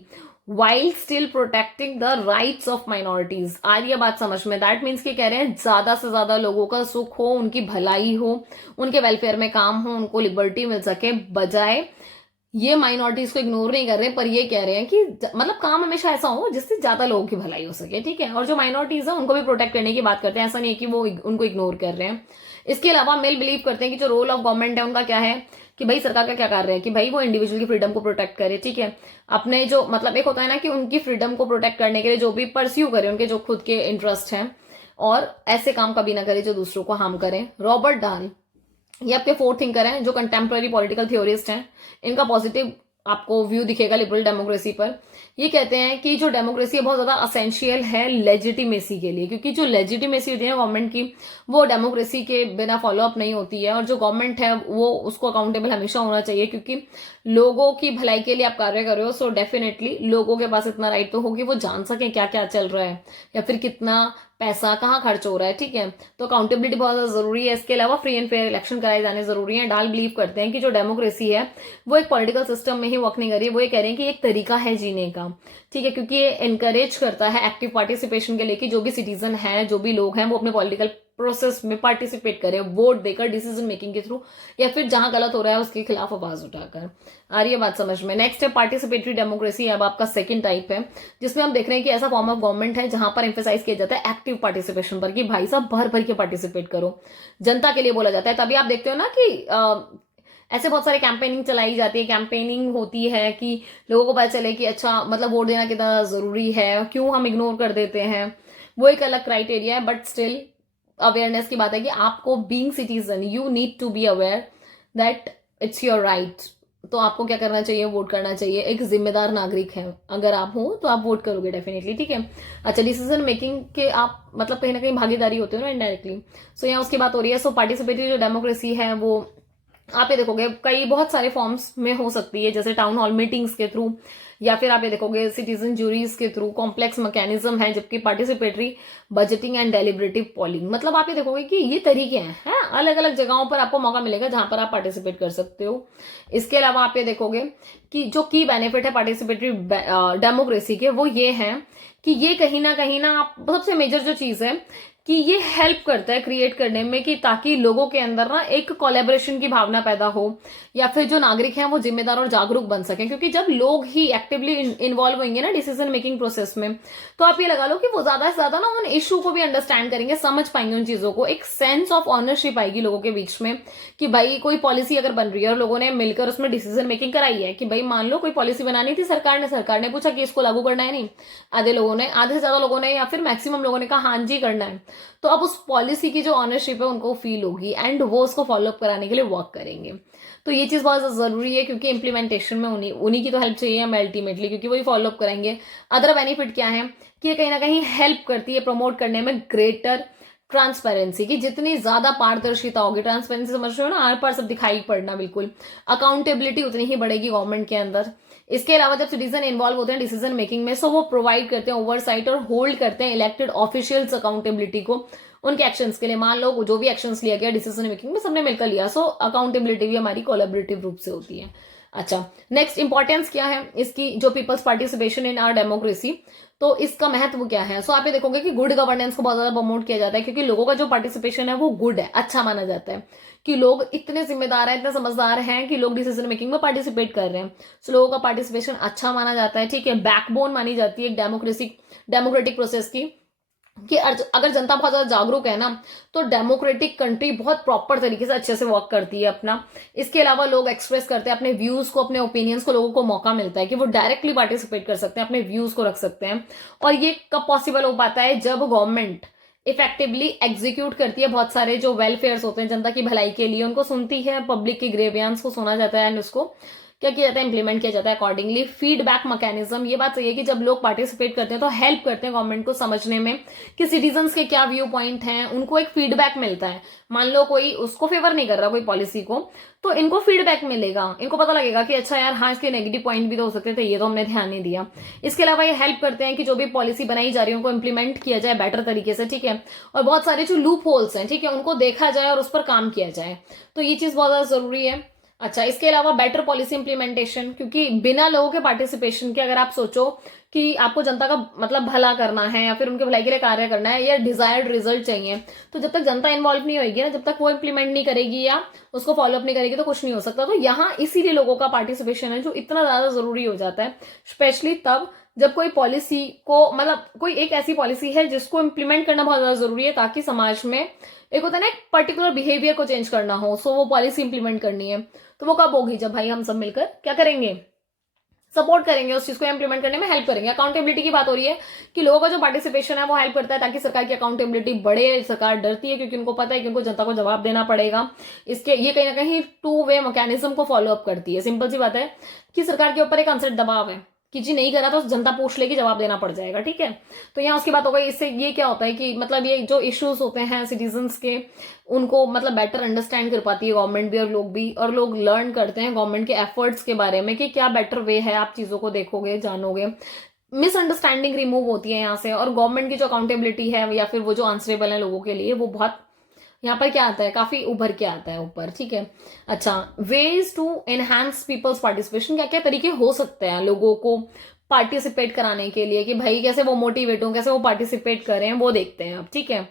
while still protecting the rights of minorities. आ रही है बात समझ में? दैट मीन्स कि कह रहे हैं ज्यादा से ज्यादा लोगों का सुख हो, उनकी भलाई हो, उनके वेलफेयर में काम हो, उनको लिबर्टी मिल सके, बजाय ये माइनॉरिटीज को इग्नोर नहीं कर रहे, पर ये कह रहे हैं कि मतलब काम हमेशा ऐसा हो जिससे ज्यादा लोगों की भलाई हो सके, ठीक है। और जो माइनॉरिटीज है उनको भी प्रोटेक्ट करने की बात करते हैं, ऐसा नहीं है कि वो उनको इग्नोर कर रहे हैं। इसके अलावा मिल बिलीव करते हैं कि जो रोल ऑफ गवर्नमेंट है उनका क्या है कि भाई सरकार का क्या कार्य है कि भाई वो इंडिविजुअल की फ्रीडम को प्रोटेक्ट करे, ठीक है। अपने जो मतलब एक होता है ना कि उनकी फ्रीडम को प्रोटेक्ट करने के लिए जो भी परस्यू करे, उनके जो खुद के इंटरेस्ट हैं, और ऐसे काम कभी ना करे जो दूसरों को हार्म करें। रॉबर्ट डाल ये आपके 4th थिंकर हैं जो कंटेम्प्रेरी पॉलिटिकल थ्योरिस्ट हैं। इनका पॉजिटिव आपको व्यू दिखेगा लिबरल डेमोक्रेसी पर। ये कहते हैं कि जो डेमोक्रेसी है बहुत ज्यादा असेंशियल है लेजिटिमेसी के लिए, क्योंकि जो लेजिटिमेसी होती है गवर्नमेंट की वो डेमोक्रेसी के बिना फॉलो अप नहीं होती है, और जो गवर्नमेंट है वो उसको अकाउंटेबल हमेशा होना चाहिए, क्योंकि लोगों की भलाई के लिए आप कार्य कर रहे हो। सो डेफिनेटली लोगों के पास इतना राइट तो होगी वो जान सके क्या क्या चल रहा है या फिर कितना पैसा कहाँ खर्च हो रहा है, ठीक है। तो अकाउंटेबिलिटी बहुत ज्यादा जरूरी है। इसके अलावा फ्री एंड फेयर इलेक्शन कराए जाने जरूरी है। डाल बिलीव करते हैं कि जो डेमोक्रेसी है वो एक पॉलिटिकल सिस्टम में ही वर्क नहीं कर रही है, वो ये कह रहे हैं कि एक तरीका है जीने का, ठीक है, क्योंकि ये एनकरेज करता है एक्टिव पार्टिसिपेशन के लिए कि जो भी सिटीजन है, जो भी लोग हैं वो अपने पॉलिटिकल प्रोसेस में पार्टिसिपेट करें, वोट देकर, डिसीजन मेकिंग के थ्रू, या फिर जहां गलत हो रहा है उसके खिलाफ आवाज उठाकर। आ रही है बात समझ में? नेक्स्ट है पार्टिसिपेटरी डेमोक्रेसी। अब आपका 2nd टाइप है जिसमें हम देख रहे हैं कि ऐसा फॉर्म ऑफ गवर्नमेंट है जहां पर एम्फेसाइज किया जाता है एक्टिव पार्टिसिपेशन पर, कि भाई साहब भर भर के पार्टिसिपेट करो, जनता के लिए बोला जाता है। तभी आप देखते हो ना कि ऐसे बहुत सारे कैंपेनिंग चलाई जाती है, कैंपेनिंग होती है कि लोगों को पता चले कि अच्छा मतलब वोट देना कितना जरूरी है, क्यों हम इग्नोर कर देते हैं, वो एक अलग क्राइटेरिया है। बट स्टिल अवेयरनेस की बात है कि आपको being citizen you need to be aware that it's your right. तो आपको क्या करना चाहिए? वोट करना चाहिए। एक जिम्मेदार नागरिक है अगर आप हो तो आप वोट करोगे डेफिनेटली, ठीक है। अच्छा, डिसीजन मेकिंग के आप मतलब कहीं ना कहीं भागीदारी होते हो ना इनडायरेक्टली। सो यहाँ उसकी बात हो रही है। सो पार्टिसिपेटरी जो डेमोक्रेसी है वो आप ये देखोगे कई बहुत सारे फॉर्म्स में हो सकती है, जैसे टाउन हॉल मीटिंग्स के थ्रू, या फिर आप ये देखोगे सिटीजन जूरीज के थ्रू, कॉम्प्लेक्स मैकेनिज्म है, जबकि participatory budgeting and deliberative polling. मतलब आप ये देखोगे कि ये तरीके हैं अलग अलग जगहों पर आपको मौका मिलेगा जहां पर आप पार्टिसिपेट कर सकते हो। इसके अलावा आप ये देखोगे कि जो की बेनिफिट है पार्टिसिपेटरी डेमोक्रेसी के वो ये है कि ये कहीं ना आप सबसे मेजर जो चीज है कि ये हेल्प करता है क्रिएट करने में, कि ताकि लोगों के अंदर ना एक कोलैबोरेशन की भावना पैदा हो, या फिर जो नागरिक हैं वो जिम्मेदार और जागरूक बन सकें। क्योंकि जब लोग ही एक्टिवली इन्वॉल्व होंगे ना डिसीजन मेकिंग प्रोसेस में, तो आप ये लगा लो कि वो ज्यादा से ज्यादा ना उन इशू को भी अंडरस्टैंड करेंगे, समझ पाएंगे उन चीजों को, एक सेंस ऑफ ऑनरशिप आएगी लोगों के बीच में कि भाई कोई पॉलिसी अगर बन रही है और लोगों ने मिलकर उसमें डिसीजन मेकिंग कराई है, कि भाई मान लो कोई पॉलिसी बनानी थी, सरकार ने पूछा कि इसको लागू करना है, नहीं, आधे से ज्यादा लोगों ने या फिर मैक्सिमम लोगों ने कहा हाँ जी करना है, तो अब उस पॉलिसी की जो ऑनरशिप है उनको फील होगी एंड वो उसको फॉलो अप कराने के लिए वर्क करेंगे। तो ये चीज बहुत जरूरी है, क्योंकि इंप्लीमेंटेशन में उन्हीं की तो हेल्प चाहिए हमें अल्टीमेटली, क्योंकि वही फॉलो अप करेंगे। अदर बेनिफिट क्या है कि ये कहीं ना कहीं हेल्प करती है प्रमोट करने में ग्रेटर ट्रांसपेरेंसी की। जितनी ज्यादा पारदर्शिता होगी, ट्रांसपेरेंसी समझ रहे हो ना, आर पार सब दिखाई पड़ना, बिल्कुल अकाउंटेबिलिटी उतनी ही बढ़ेगी गवर्नमेंट के अंदर। इसके अलावा जब सिटीजन इन्वॉल्व होते हैं डिसीजन मेकिंग में, सो वो प्रोवाइड करते हैं ओवरसाइट और होल्ड करते हैं इलेक्टेड ऑफिशियल्स अकाउंटेबिलिटी को उनके एक्शंस के लिए। मान लो जो भी एक्शंस लिया गया डिसीजन मेकिंग में सबने मिलकर लिया, सो अकाउंटेबिलिटी भी हमारी कोलैबोरेटिव रूप से होती है। अच्छा, नेक्स्ट इंपॉर्टेंस क्या है इसकी, जो people's participation in our democracy, तो इसका महत्व क्या है। सो आप ये देखोगे कि गुड गवर्नेंस को बहुत ज्यादा प्रमोट किया जाता है, क्योंकि लोगों का जो पार्टिसिपेशन है वो गुड है, अच्छा माना जाता है, कि लोग इतने जिम्मेदार हैं, इतने समझदार हैं कि लोग डिसीजन मेकिंग में पार्टिसिपेट कर रहे हैं। सो लोगों का पार्टिसिपेशन अच्छा माना जाता है, ठीक है, बैकबोन मानी जाती है डेमोक्रेटिक प्रोसेस की, कि अगर जनता बहुत ज्यादा जागरूक है ना, तो डेमोक्रेटिक कंट्री बहुत प्रॉपर तरीके से अच्छे से वर्क करती है अपना। इसके अलावा लोग एक्सप्रेस करते हैं अपने व्यूज को, अपने ओपिनियंस को, लोगों को मौका मिलता है कि वो डायरेक्टली पार्टिसिपेट कर सकते हैं, अपने व्यूज को रख सकते हैं। और ये कब पॉसिबल हो पाता है, जब गवर्नमेंट इफेक्टिवली एग्जीक्यूट करती है बहुत सारे जो वेलफेयर्स होते हैं जनता की भलाई के लिए, उनको सुनती है, पब्लिक की ग्रेवियांस को सुना जाता है एंड उसको क्या किया जाता है, इंप्लीमेंट किया जाता है अकॉर्डिंगली। फीडबैक मैकेनिज्म, ये बात सही है कि जब लोग पार्टिसिपेट करते हैं तो हेल्प करते हैं गवर्नमेंट को समझने में कि सिटीजन्स के क्या व्यू पॉइंट हैं, उनको एक फीडबैक मिलता है। मान लो कोई उसको फेवर नहीं कर रहा कोई पॉलिसी को, तो इनको फीडबैक मिलेगा, इनको पता लगेगा कि अच्छा यार हाँ इसके नेगेटिव पॉइंट भी तो हो सकते थे, ये तो हमने ध्यान नहीं दिया। इसके अलावा ये हेल्प करते हैं कि जो भी पॉलिसी बनाई जा रही है उनको इंप्लीमेंट किया जाए बेटर तरीके से, ठीक है, और बहुत सारे जो लूप होल्स हैं, ठीक है, उनको देखा जाए और उस पर काम किया जाए। तो ये चीज बहुत ज्यादा जरूरी है। अच्छा, इसके अलावा बेटर पॉलिसी इंप्लीमेंटेशन, क्योंकि बिना लोगों के पार्टिसिपेशन के अगर आप सोचो कि आपको जनता का मतलब भला करना है या फिर उनके भलाई के लिए कार्य करना है या डिजायर्ड रिजल्ट चाहिए, तो जब तक जनता इन्वॉल्व नहीं होगी ना, जब तक वो इंप्लीमेंट नहीं करेगी या उसको फॉलो अप नहीं करेगी, तो कुछ नहीं हो सकता। तो यहाँ इसीलिए लोगों का पार्टिसिपेशन है जो इतना ज्यादा जरूरी हो जाता है, स्पेशली तब जब कोई पॉलिसी को, मतलब कोई एक ऐसी पॉलिसी है जिसको इंप्लीमेंट करना बहुत ज्यादा जरूरी है, ताकि समाज में एक होता है ना एक पर्टिकुलर बिहेवियर को चेंज करना हो, सो वो पॉलिसी इंप्लीमेंट करनी है। तो वो कब होगी, जब भाई हम सब मिलकर क्या करेंगे, सपोर्ट करेंगे, उस चीज को इंप्लीमेंट करने में हेल्प करेंगे। अकाउंटेबिलिटी की बात हो रही है कि लोगों का जो पार्टिसिपेशन है वो हेल्प करता है ताकि सरकार की अकाउंटेबिलिटी बढ़े। सरकार डरती है क्योंकि उनको पता है कि उनको जनता को जवाब देना पड़ेगा। इसके ये कहीं ना कहीं टू वे मैकेनिज्म को फॉलो अप करती है। सिंपल सी बात है कि सरकार के ऊपर एक अनसेट दबाव है कि जी नहीं करा तो जनता पूछ लेगी, जवाब देना पड़ जाएगा, ठीक है। तो यहाँ उसकी बात हो गई। इससे ये क्या होता है कि मतलब ये जो इश्यूज होते हैं सिटीजन्स के, उनको मतलब बेटर अंडरस्टैंड कर पाती है गवर्नमेंट भी और लोग भी, और लोग लर्न करते हैं गवर्नमेंट के एफर्ट्स के बारे में कि क्या बेटर वे है। आप चीजों को देखोगे, जानोगे, मिसअंडरस्टैंडिंग रिमूव होती है यहाँ से, और गवर्नमेंट की जो अकाउंटेबिलिटी है या फिर वो जो आंसरेबल है लोगों के लिए, वो बहुत यहाँ पर क्या आता है, काफी उभर के आता है ऊपर, ठीक है। अच्छा, ways to enhance people's participation, क्या क्या तरीके हो सकते हैं लोगों को पार्टिसिपेट कराने के लिए, कि भाई कैसे वो मोटिवेट हो, कैसे वो पार्टिसिपेट करें, वो देखते हैं अब, ठीक है।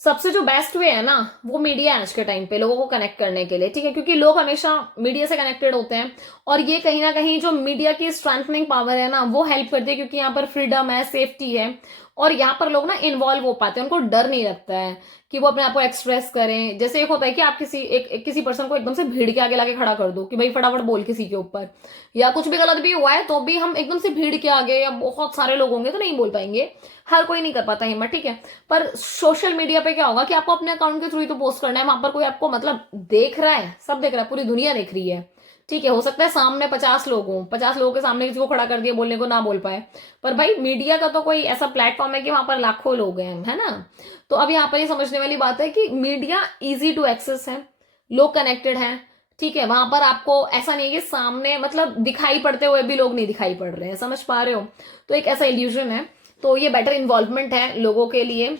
सबसे जो बेस्ट वे है ना, वो मीडिया है आज के टाइम पे लोगों को कनेक्ट करने के लिए, ठीक है, क्योंकि लोग हमेशा मीडिया से कनेक्टेड होते हैं, और ये कहीं ना कहीं जो मीडिया की स्ट्रेंथनिंग पावर है ना, वो हेल्प करती है, क्योंकि यहाँ पर फ्रीडम है, सेफ्टी है, और यहाँ पर लोग ना इन्वॉल्व हो पाते हैं, उनको डर नहीं लगता है कि वो अपने आप को एक्सप्रेस करें। जैसे एक होता है कि आप किसी पर्सन को एकदम से भीड़ के आगे लाके खड़ा कर दो कि भाई फटाफट बोल किसी के ऊपर, या कुछ भी गलत भी हुआ है तो भी हम एकदम से भीड़ के आगे, या बहुत सारे लोग होंगे तो नहीं बोल पाएंगे, हर कोई नहीं कर पाता हिम्मत, ठीक है। पर सोशल मीडिया पे क्या होगा कि आपको अपने अकाउंट के थ्रू ही तो पोस्ट करना है, वहां पर कोई आपको मतलब देख रहा है, सब देख रहा है, पूरी दुनिया देख रही है, ठीक है। हो सकता है सामने 50 लोग हों, 50 लोगों के सामने किसी को खड़ा कर दिया बोलने को, ना बोल पाए, पर भाई मीडिया का तो कोई ऐसा प्लेटफॉर्म है कि वहां पर लाखों लोग हैं, है ना। तो अब यहाँ पर ये समझने वाली बात है कि मीडिया इजी टू एक्सेस है, लोग कनेक्टेड हैं, ठीक है। वहां पर आपको ऐसा नहीं है कि सामने मतलब दिखाई पड़ते हुए भी लोग नहीं दिखाई पड़ रहे हैं, समझ पा रहे हो, तो एक ऐसा इल्यूजन है। तो ये बेटर इन्वॉल्वमेंट है लोगों के लिए,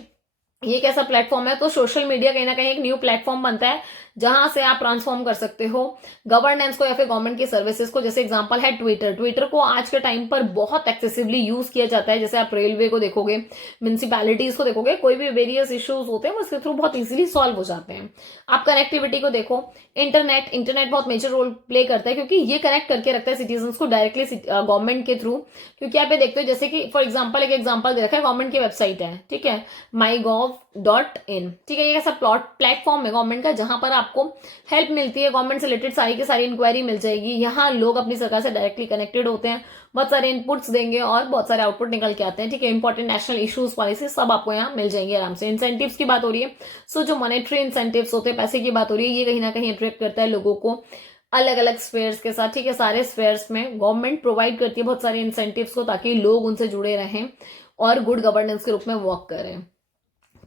ये एक ऐसा प्लेटफॉर्म है। तो सोशल मीडिया कहीं ना कहीं एक न्यू प्लेटफॉर्म बनता है जहां से आप ट्रांसफॉर्म कर सकते हो गवर्नेंस को या फिर गवर्नमेंट की सर्विसेज को। जैसे एग्जांपल है ट्विटर। ट्विटर को आज के टाइम पर बहुत एक्सेसिवली यूज किया जाता है। जैसे आप रेलवे को देखोगे, म्यूनिसिपैलिटीज को देखोगे, कोई भी वेरियस इश्यूज होते हैं वो इसके थ्रू बहुत इजीली सॉल्व हो जाते हैं। आप कनेक्टिविटी को देखो, इंटरनेट इंटरनेट बहुत मेजर रोल प्ले करता है, क्योंकि ये कनेक्ट करके रखता है सिटीजन को डायरेक्टली गवर्नमेंट के थ्रू। क्योंकि आप ये देखते हो, जैसे कि फॉर एग्जाम्पल एक एग्जाम्पल दे रखा है, गवर्नमेंट की वेबसाइट है, ठीक है, mygov.in, ठीक है, ये ऐसा प्लेटफॉर्म है गवर्नमेंट का जहां पर आपको हेल्प मिलती है, गवर्नमेंट से रिलेटेड सारी की सारी इंक्वायरी मिल जाएगी। यहाँ लोग अपनी सरकार से डायरेक्टली कनेक्टेड होते हैं, बहुत सारे इनपुट्स देंगे और बहुत सारे आउटपुट निकल के आते हैं, ठीक है। इंपॉर्टेंट नेशनल इश्यूज पॉलिसी सब आपको यहाँ मिल जाएंगे आराम से। इंसेंटिव्स की बात हो रही है, सो जो मॉनेटरी इंसेंटिव्स होते हैं, पैसे की बात हो रही है, ये कहीं ना कहीं अट्रैक्ट करता है लोगों को अलग अलग स्फेयर्स के साथ, ठीक है। सारे स्फेयर्स में गवर्नमेंट प्रोवाइड करती है बहुत सारे इंसेंटिव्स को, ताकि लोग उनसे जुड़े रहें और गुड गवर्नेंस के रूप में वर्क करें।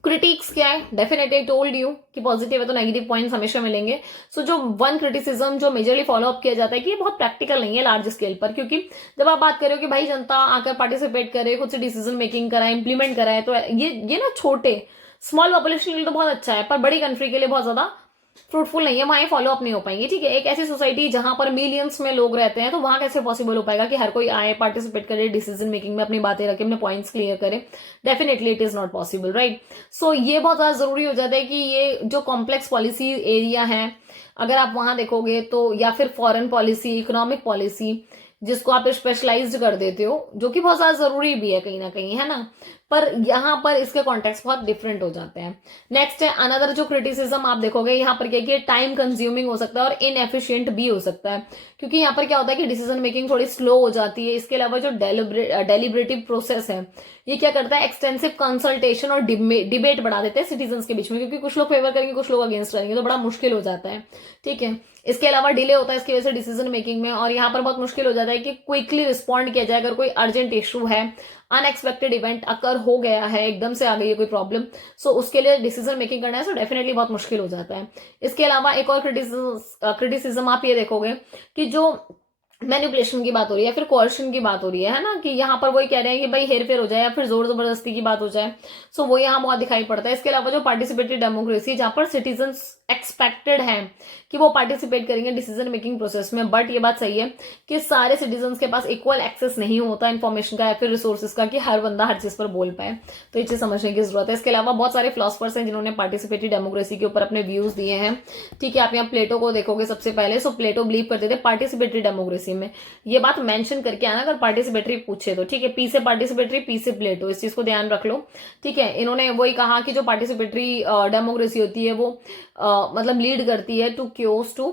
क्रिटिक्स क्या है? डेफिनेटली टोल्ड यू कि पॉजिटिव है तो नेगेटिव पॉइंट्स हमेशा मिलेंगे। सो जो वन क्रिटिसिज्म जो मेजरली फॉलो अप किया जाता है कि ये बहुत प्रैक्टिकल नहीं है लार्ज स्केल पर, क्योंकि जब आप बात करो कि भाई जनता आकर पार्टिसिपेट करे, खुद से डिसीजन मेकिंग कराए, इंप्लीमेंट कराए, तो ये ना छोटे स्मॉल पॉपुलेशन के लिए तो बहुत अच्छा है, पर बड़ी कंट्री के लिए बहुत ज्यादा फ्रूटफुल नहीं है, वहां फॉलो अप नहीं हो पाएंगे, ठीक है। एक ऐसी सोसाइटी जहां पर मिलियंस में लोग रहते हैं, तो वहां कैसे पॉसिबल हो पाएगा कि हर कोई आए, पार्टिसिपेट करे, डिसीजन मेकिंग में अपनी बातें रखे, अपने पॉइंट्स क्लियर करे? Definitely it is not possible, right. So ये बहुत ज्यादा जरूरी हो जाता है कि ये जो कॉम्प्लेक्स पॉलिसी एरिया है, अगर आप वहां देखोगे तो, या फिर फॉरेन पॉलिसी, इकोनॉमिक पॉलिसी, जिसको आप स्पेशलाइज्ड कर देते हो, जो कि बहुत ज्यादा जरूरी भी है कहीं ना कहीं, है ना, पर यहां पर इसके कॉन्टेक्स्ट बहुत डिफरेंट हो जाते हैं। नेक्स्ट है अनदर जो क्रिटिसिज्म आप देखोगे यहाँ पर क्या, टाइम कंज्यूमिंग हो सकता है और इनएफिशिएंट भी हो सकता है, क्योंकि यहाँ पर क्या होता है कि डिसीजन मेकिंग थोड़ी स्लो हो जाती है। इसके अलावा जो डेलिब्रेटिव प्रोसेस है, ये क्या करता है, एक्सटेंसिव कंसल्टेशन और डिबेट बढ़ा देते हैं सिटीजन के बीच में, क्योंकि कुछ लोग फेवर करेंगे, कुछ लोग अगेंस्ट करेंगे, तो बड़ा मुश्किल हो जाता है, ठीक है। इसके अलावा डिले होता है इसकी वजह से डिसीजन मेकिंग में, और यहाँ पर बहुत मुश्किल हो जाता है कि क्विकली रिस्पॉन्ड किया जाए अगर कोई अर्जेंट इशू है, अनएक्सपेक्टेड इवेंट अकर हो गया है, एकदम से आ गई है कोई प्रॉब्लम, सो उसके लिए डिसीजन मेकिंग करना है, सो डेफिनेटली बहुत मुश्किल हो जाता है। इसके अलावा एक और क्रिटिसिज्म आप ये देखोगे कि जो मैनिपुलेशन की बात हो रही है, फिर कोर्शन की बात हो रही है ना, कि यहाँ पर वही कह रहे हैं कि भाई हेर फेर हो जाए या फिर जोर जबरदस्ती की बात हो जाए, सो वो यहाँ बहुत दिखाई पड़ता है। इसके अलावा जो पार्टिसिपेटरी डेमोक्रेसी, जहां पर सिटीजन एक्सपेक्टेड है कि वो पार्टिसिपेट करेंगे डिसीजन मेकिंग प्रोसेस में, बट ये बात सही है कि सारे सिटीजन के पास इक्वल एक्सेस नहीं होता इन्फॉर्मेशन का या फिर रिसोर्सेज का, कि हर बंदा हर चीज पर बोल पाए, तो ये चीज समझने की जरूरत है। इसके अलावा बहुत सारे फिलोसफर्स हैं जिन्होंने पार्टिसिपेटरी डेमोक्रेसी के ऊपर अपने व्यूज दिए हैं, ठीक है। आप यहाँ प्लेटो को देखोगे सबसे पहले, सो प्लेटो बिलीव करते थे पार्टिसिपेटरी डेमोक्रेसी में, ये बात मेंशन करके आना अगर पार्टिसिपेटरी पूछे तो, ठीक है। पी से पार्टिसिपेटरी, पी से प्लेटो, इस चीज को ध्यान रख लो, ठीक है। इन्होंने वही कहा कि जो पार्टिसिपेटरी डेमोक्रेसी होती है वो मतलब लीड करती है to chaos to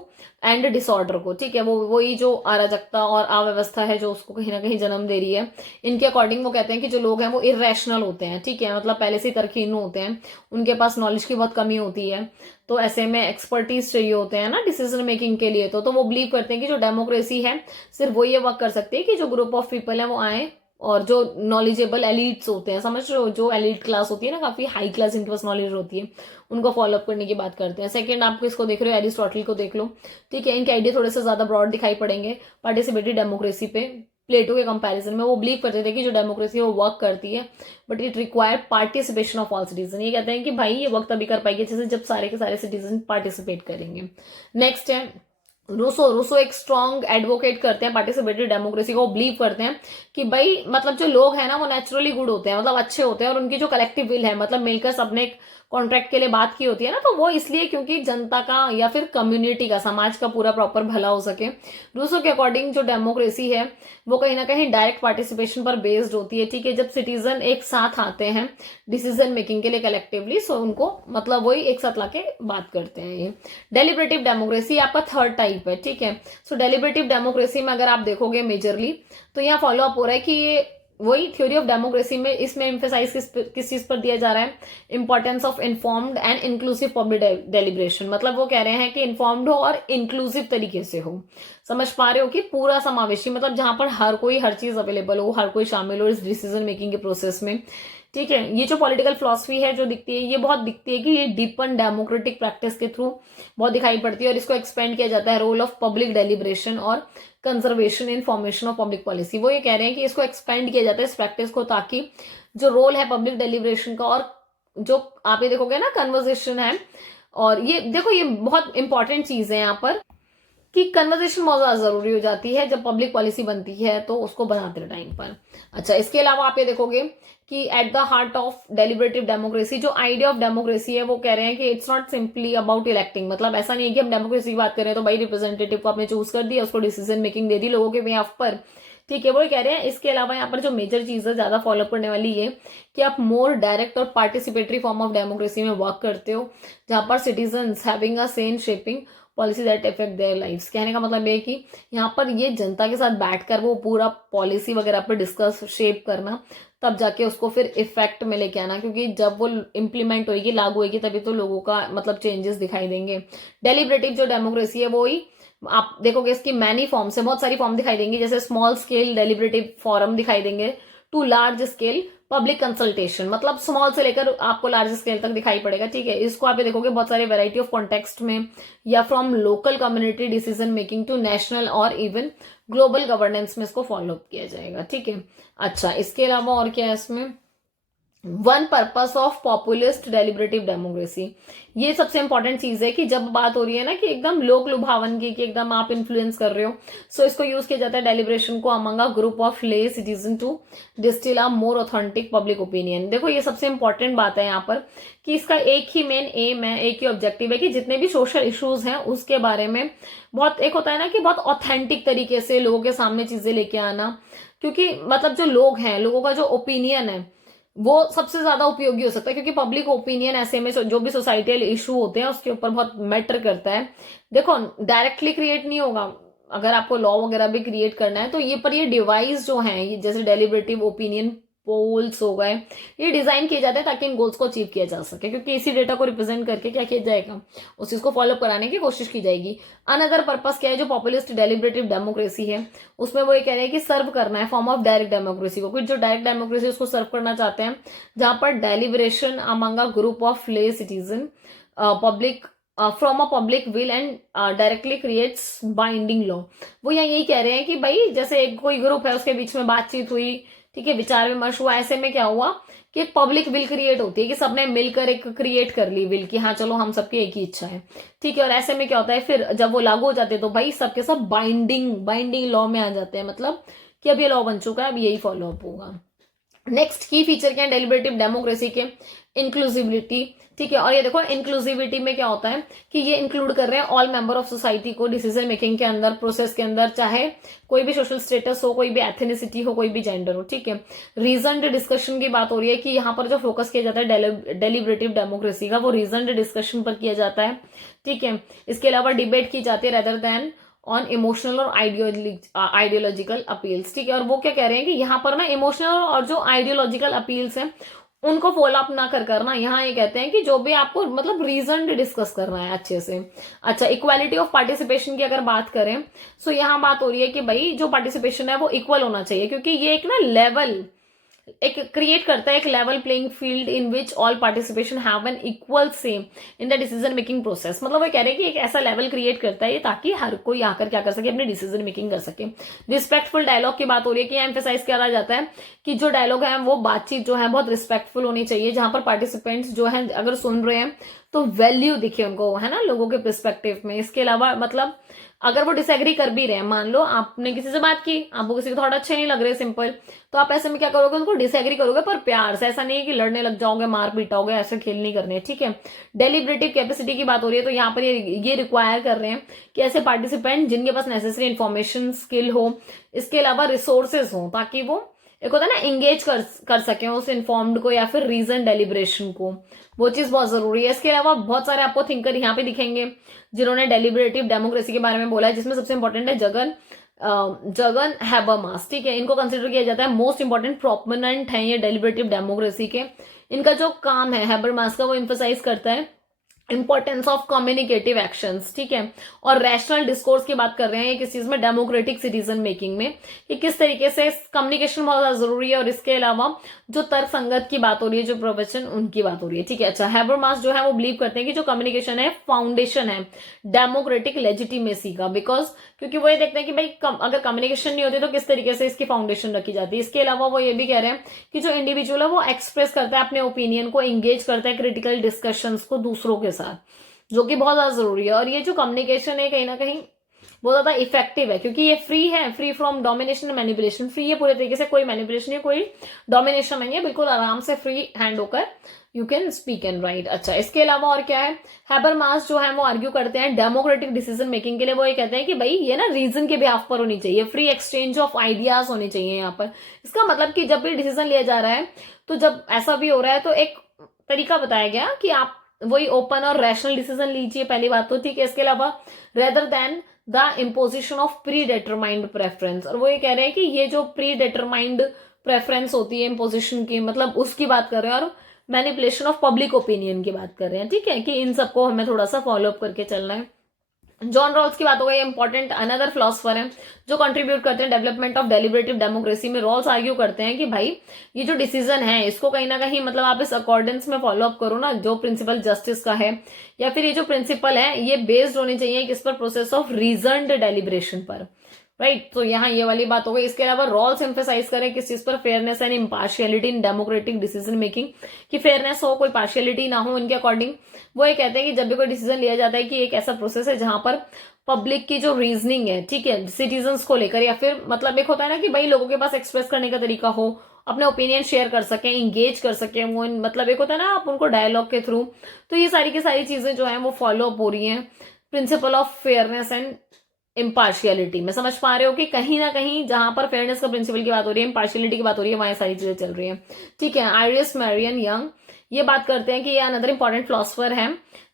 and disorder को, ठीक है। वो वही जो अराजकता और अव्यवस्था है जो उसको कहीं ना कहीं जन्म दे रही है। इनके अकॉर्डिंग वो कहते हैं कि जो लोग हैं वो इरेशनल होते हैं, ठीक है, मतलब पहले से तर्कहीन होते हैं, उनके पास नॉलेज की बहुत कमी होती है, तो ऐसे में एक्सपर्टीज चाहिए होते हैं ना डिसीजन मेकिंग के लिए, तो वो बिलीव करते हैं कि जो डेमोक्रेसी है सिर्फ वो ये वर्क कर सकती है कि जो ग्रुप ऑफ पीपल है वो आए, और जो नॉलेजेबल एलिट्स होते हैं, समझ रहे हो, जो एलिट क्लास होती है ना, काफी हाई क्लास इनके पास नॉलेज होती है, उनको फॉलोअप करने की बात करते हैं। सेकंड आप इसको देख रहे हो, एरिस्टोटल को देख लो, ठीक है। इनके आइडिया थोड़े से ज्यादा ब्रॉड दिखाई पड़ेंगे पार्टिसिपेटरी डेमोक्रेसी पे, प्लेटो के कंपैरिजन में। वो बिलीव करते थे कि जो डेमोक्रेसी है वो वर्क करती है, but it require participation of all citizen. ये कहते हैं कि भाई ये वर्क तभी कर पाएगी जैसे जब सारे के सारे सिटीजन पार्टिसिपेट करेंगे। नेक्स्ट है रूसो एक स्ट्रॉन्ग एडवोकेट करते हैं पार्टिसिपेटरी डेमोक्रेसी को। बिलीव करते हैं कि भाई मतलब जो लोग हैं ना वो नेचुरली गुड होते हैं, मतलब अच्छे होते हैं, और उनकी जो कलेक्टिव विल है, मतलब मिलकर सबने एक कॉन्ट्रैक्ट के लिए बात की होती है ना, तो वो इसलिए क्योंकि जनता का या फिर कम्युनिटी का, समाज का पूरा प्रॉपर भला हो सके। रूसो के अकॉर्डिंग जो डेमोक्रेसी है वो कहीं ना कहीं डायरेक्ट पार्टिसिपेशन पर बेस्ड होती है, ठीक है। जब सिटीजन एक साथ आते हैं डिसीजन मेकिंग के लिए कलेक्टिवली, सो उनको मतलब वही एक साथ लाके बात करते हैं। ये डेलिब्रेटिव डेमोक्रेसी आपका थर्ड टाइप है, ठीक है। सो डेलिब्रेटिव डेमोक्रेसी में अगर आप देखोगे मेजरली, तो यहाँ फॉलो अप हो रहा है कि ये वही थ्योरी ऑफ डेमोक्रेसी में, इसमें एम्फेसाइज किस चीज पर दिया जा रहा है, importance of informed and inclusive public deliberation. मतलब वो कह रहे हैं कि इन्फॉर्म्ड हो और इंक्लूसिव तरीके से हो, समझ पा रहे हो, कि पूरा समावेशी, मतलब जहां पर हर कोई हर चीज अवेलेबल हो, हर कोई शामिल हो इस डिसीजन मेकिंग के प्रोसेस में, ठीक है। ये जो पॉलिटिकल फिलॉसफी है जो दिखती है, ये बहुत दिखती है कि ये डीपन डेमोक्रेटिक प्रैक्टिस के थ्रू बहुत दिखाई पड़ती है, और इसको एक्सपेंड किया जाता है रोल ऑफ पब्लिक डेलिब्रेशन और conservation in formation of public policy. वो ये कह रहे हैं कि इसको एक्सपेंड किया जाता है इस प्रैक्टिस को, ताकि जो रोल है पब्लिक डेलिब्रेशन का, और जो आप ये देखोगे ना कन्वर्सेशन है और ये देखो, ये बहुत इंपॉर्टेंट चीज है यहाँ पर कि कन्वर्सेशन बहुत ज्यादा जरूरी हो जाती है जब पब्लिक पॉलिसी बनती है, तो उसको बनाते टाइम पर। अच्छा, इसके अलावा आप ये देखोगे कि at the heart of deliberative democracy, जो आइडिया ऑफ डेमोक्रेसी है, वो कह रहे हैं कि it's not simply about electing. मतलब ऐसा नहीं है कि हम डेमोक्रेसी की बात करें तो भाई रिप्रेजेंटेटिव को आपने चूज कर दिया, उसको डिसीजन मेकिंग दे दी लोगों के बिहाफ पर, ठीक है, वो कह रहे हैं। इसके अलावा यहाँ पर जो मेजर चीज है ज्यादा फॉलो करने वाली ये कि आप मोर डायरेक्ट और पार्टिसिपेटरी फॉर्म ऑफ डेमोक्रेसी में वर्क करते हो, जहां पर citizens having a say in shaping policy that affect their lives. कहने का मतलब ये कि यहाँ पर ये जनता के साथ बैठकर वो पूरा पॉलिसी वगैरह पर डिस्कस शेप करना, तब जाके उसको फिर इफेक्ट में लेके आना, क्योंकि जब वो इम्प्लीमेंट होगी, लागू होगी, तभी तो लोगों का मतलब चेंजेस दिखाई देंगे। डेलिबरेटिव जो डेमोक्रेसी है वो ही आप देखोगे इसकी मैनी फॉर्म्स है, बहुत सारी फॉर्म दिखाई देंगी, जैसे स्मॉल स्केल डेलिबरेटिव फॉरम दिखाई देंगे, to large scale public consultation, मतलब स्मॉल से लेकर आपको लार्ज स्केल तक दिखाई पड़ेगा, ठीक है। इसको आप देखोगे बहुत सारे वैरायटी ऑफ कॉन्टेक्स्ट में, या from local community decision making to national और इवन ग्लोबल गवर्नेंस में इसको फॉलो किया जाएगा, ठीक है। अच्छा, इसके अलावा और क्या है इसमें, one purpose of populist deliberative democracy. ये सबसे इंपॉर्टेंट चीज है कि जब बात हो रही है ना कि एकदम लोक लुभावन की, कि एकदम आप इन्फ्लुएंस कर रहे हो, सो इसको यूज किया जाता है डेलिब्रेशन को among a group of lay citizen to distil a more authentic public opinion. देखो, ये सबसे इंपॉर्टेंट बात है यहाँ पर कि इसका एक ही मेन एम है, एक ही ऑब्जेक्टिव है कि जितने भी सोशल इश्यूज हैं उसके बारे में बहुत, एक होता है ना कि बहुत ऑथेंटिक तरीके से लोगों के सामने चीजें लेके आना, क्योंकि मतलब जो लोग हैं, लोगों का जो ओपिनियन है वो सबसे ज्यादा उपयोगी हो सकता है, क्योंकि पब्लिक ओपिनियन ऐसे में जो भी सोसाइटियल इशू होते हैं उसके ऊपर बहुत मैटर करता है। देखो, डायरेक्टली क्रिएट नहीं होगा, अगर आपको लॉ वगैरह भी क्रिएट करना है तो ये पर ये डिवाइस जो है, जैसे डेलिबरेटिव ओपिनियन पोल्स हो गए, ये डिजाइन किए जाते हैं ताकि इन गोल्स को अचीव किया जा सके, क्योंकि इसी डेटा को रिप्रेजेंट करके क्या किया जाएगा, उस चीज को फॉलो कराने की कोशिश की जाएगी। अनदर पर्पस क्या है, जो पॉपुलिस्ट डेलिबरेटिव डेमोक्रेसी है उसमें वो ये कह रहे हैं कि सर्व करना है फॉर्म ऑफ डायरेक्ट डेमोक्रेसी को, कुछ जो डायरेक्ट डेमोक्रेसी उसको सर्व करना चाहते हैं, जहां पर deliberation among a group of lay citizen public from a public will and directly creates binding law. वो यहाँ यही कह रहे हैं कि भाई जैसे एक कोई ग्रुप है, उसके बीच में बातचीत हुई, ठीक है, विचार विमर्श हुआ, ऐसे में क्या हुआ कि एक पब्लिक विल क्रिएट होती है, कि सबने मिलकर एक क्रिएट कर ली विल कि हाँ चलो हम सबकी एक ही इच्छा है, ठीक है। और ऐसे में क्या होता है, फिर जब वो लागू हो जाते हैं तो भाई सबके सब बाइंडिंग लॉ में आ जाते हैं, मतलब कि अब ये लॉ बन चुका है, अब यही फॉलो अप होगा। नेक्स्ट की फीचर क्या है डेलिबरेटिव डेमोक्रेसी के, इंक्लूसिविटी, ठीक है। और ये देखो, इंक्लूसिविटी में क्या होता है कि ये इंक्लूड कर रहे हैं ऑल मेंबर ऑफ सोसाइटी को डिसीजन मेकिंग के अंदर, प्रोसेस के अंदर, चाहे कोई भी सोशल स्टेटस हो, कोई भी एथनिसिटी हो, कोई भी जेंडर हो, ठीक है। रीजन डिस्कशन की बात हो रही है कि यहाँ पर जो फोकस किया जाता है डेलिबरेटिव डेमोक्रेसी का, वो रीजन डिस्कशन पर किया जाता है, ठीक है। इसके अलावा डिबेट की जाती है रेदर देन ऑन इमोशनल और आइडियोलॉजिकल अपील्स, ठीक है। और वो क्या कह रहे हैं कि यहाँ पर ना इमोशनल और जो आइडियोलॉजिकल अपील्स हैं उनको फॉलो अप ना करना, यहाँ ये कहते हैं कि जो भी आपको मतलब रीजन डिस्कस करना है अच्छे से। अच्छा, इक्वालिटी ऑफ पार्टिसिपेशन की अगर बात करें, सो यहाँ बात हो रही है कि भाई जो पार्टिसिपेशन है वो इक्वल होना चाहिए, क्योंकि ये एक ना लेवल एक क्रिएट करता है, एक level playing field in which all participation have an equal same in the decision making process. मतलब वो कह रहे हैं कि एक ऐसा लेवल क्रिएट करता है ताकि हर कोई आकर क्या कर सके, अपनी डिसीजन मेकिंग कर सके। रिस्पेक्टफुल डायलॉग की बात हो रही है कि एम्फेसाइज करा जाता है कि जो डायलॉग है वो बातचीत जो है बहुत रिस्पेक्टफुल होनी चाहिए, जहां पर पार्टिसिपेंट्स जो है अगर सुन रहे हैं तो वैल्यू दिखे उनको, है ना, लोगों के पर्सपेक्टिव में। इसके अलावा मतलब अगर वो डिसएग्री कर भी रहे हैं, मान लो आपने किसी से बात की, आपको किसी को थोड़ा अच्छे नहीं लग रहे, सिंपल, तो आप ऐसे में क्या करोगे, उनको डिसएग्री करोगे पर प्यार से, ऐसा नहीं है कि लड़ने लग जाओगे, मार पीटाओगे, ऐसे खेल नहीं करने, ठीक है। डेलिबरेटिव कैपेसिटी की बात हो रही है तो यहाँ पर ये रिक्वायर कर रहे हैं कि ऐसे पार्टिसिपेंट जिनके पास नेसेसरी इन्फॉर्मेशन स्किल हो, इसके अलावा रिसोर्सेज हो, ताकि वो एक होता है ना एंगेज कर सके उस इन्फॉर्म्ड को या फिर रीजन डेलिब्रेशन को, वो चीज बहुत जरूरी है। इसके अलावा बहुत सारे आपको थिंकर यहाँ पे दिखेंगे जिन्होंने डेलिबरेटिव डेमोक्रेसी के बारे में बोला है, जिसमें सबसे इंपॉर्टेंट है जगन हैबरमास, ठीक है। इनको कंसिडर किया जाता है मोस्ट इंपॉर्टेंट प्रोपोनेंट है ये डेलिबरेटिव डेमोक्रेसी के। इनका जो काम है हैबरमास का, वो एम्फसाइज करता है इंपॉर्टेंस ऑफ कम्युनिकेटिव एक्शंस, ठीक है। और रैशनल डिस्कोर्स की बात कर रहे हैं ये किस चीज में, डेमोक्रेटिक सिटीजन मेकिंग में, कि किस तरीके से कम्युनिकेशन बहुत ज्यादा जरूरी है। और इसके अलावा जो तर्क संगत की बात हो रही है, जो प्रवचन, उनकी बात हो रही है, ठीक है। अच्छा, हैबरमास जो है वो बिलीव करते हैं कि जो कम्युनिकेशन है फाउंडेशन है डेमोक्रेटिक लेजिटिमेसी का, बिकॉज क्योंकि वो ये देखते हैं कि भाई अगर कम्युनिकेशन नहीं होती तो किस तरीके से इसकी फाउंडेशन रखी जाती है। इसके अलावा वो ये भी कह रहे हैं कि जो इंडिविजुअल है वो एक्सप्रेस करता है अपने ओपिनियन को, एंगेज करता है क्रिटिकल डिस्कशंस को दूसरों के साथ, जो कि बहुत ज्यादा जरूरी है। और ये जो कम्युनिकेशन है कहीं ना कहीं बहुत ज्यादा इफेक्टिव है, क्योंकि ये फ्री है, free from domination manipulation, free है पूरे तरीके से, कोई मैनिपुलेशन है, कोई डोमिनेशन नहीं है, बिल्कुल आराम से फ्री हैंड होकर you can speak and right. अच्छा, इसके अलावा और क्या है, हैबरमास जो है वो आर्ग्यू करते हैं डेमोक्रेटिक डिसीजन मेकिंग के लिए। वो ये कहते हैं कि भाई ये ना रीजन के बिहाफ पर होनी चाहिए, फ्री एक्सचेंज ऑफ आइडियाज होनी चाहिए यहाँ पर। इसका मतलब कि जब भी डिसीजन लिया जा रहा है, तो जब ऐसा भी हो रहा है तो एक तरीका बताया गया कि आप वही ओपन और रैशनल डिसीजन लीजिए, पहली बात तो ठीक है। इसके अलावा rather than the imposition of pre determined preference, और वो ये कह रहे हैं कि ये जो प्री डिटरमाइंड प्रेफरेंस होती है इम्पोजिशन की, मतलब उसकी बात कर रहे हैं, और मैनिपुलेशन ऑफ पब्लिक ओपिनियन की बात कर रहे हैं, ठीक है, कि इन सबको हमें थोड़ा सा फॉलो अप करके चलना है। जॉन रॉल्स की बात हो गई, इंपॉर्टेंट अनदर फिलोसफर है जो कंट्रीब्यूट करते हैं डेवलपमेंट ऑफ डेलिबरेटिव डेमोक्रेसी में। रॉल्स आर्ग्यू करते हैं कि भाई ये जो डिसीजन है इसको कहीं ना कहीं मतलब आप इस अकॉर्डेंस में फॉलो अप करो ना, जो प्रिंसिपल जस्टिस का है, या फिर ये जो प्रिंसिपल है ये बेस्ड होने चाहिए किस पर, प्रोसेस ऑफ रीजन्ड डेलिब्रेशन पर, राइट। तो यहाँ ये वाली बात हो गई। इसके अलावा रॉल्स एम्फेसाइज करें किस चीज पर, fairness and impartiality in democratic decision making, कि फेयरनेस हो, कोई पार्शियलिटी ना हो इनके अकॉर्डिंग। वो ये कहते हैं कि जब भी कोई डिसीजन लिया जाता है कि एक ऐसा प्रोसेस है जहां पर पब्लिक की जो रीजनिंग है, ठीक है, सिटीजन्स को लेकर, या फिर मतलब एक होता है ना कि भाई लोगों के पास एक्सप्रेस करने का तरीका हो, अपने ओपिनियन शेयर कर सकें, इंगेज कर सकें वो, मतलब एक होता है ना आप उनको डायलॉग के थ्रू। तो ये सारी की सारी चीजें जो है वो फॉलो अप हो रही हैं principle of fairness and impartiality में। समझ पा रहे हो कि कहीं ना कहीं जहां पर फेयरनेस का प्रिंसिपल की बात हो रही है, इम्पार्शियलिटी की बात हो रही है, वहां सारी चीजें चल रही है, ठीक है। आयरिस मैरियन यंग ये बात करते हैं कि ये अनदर इंपॉर्टेंट फिलोसफर है,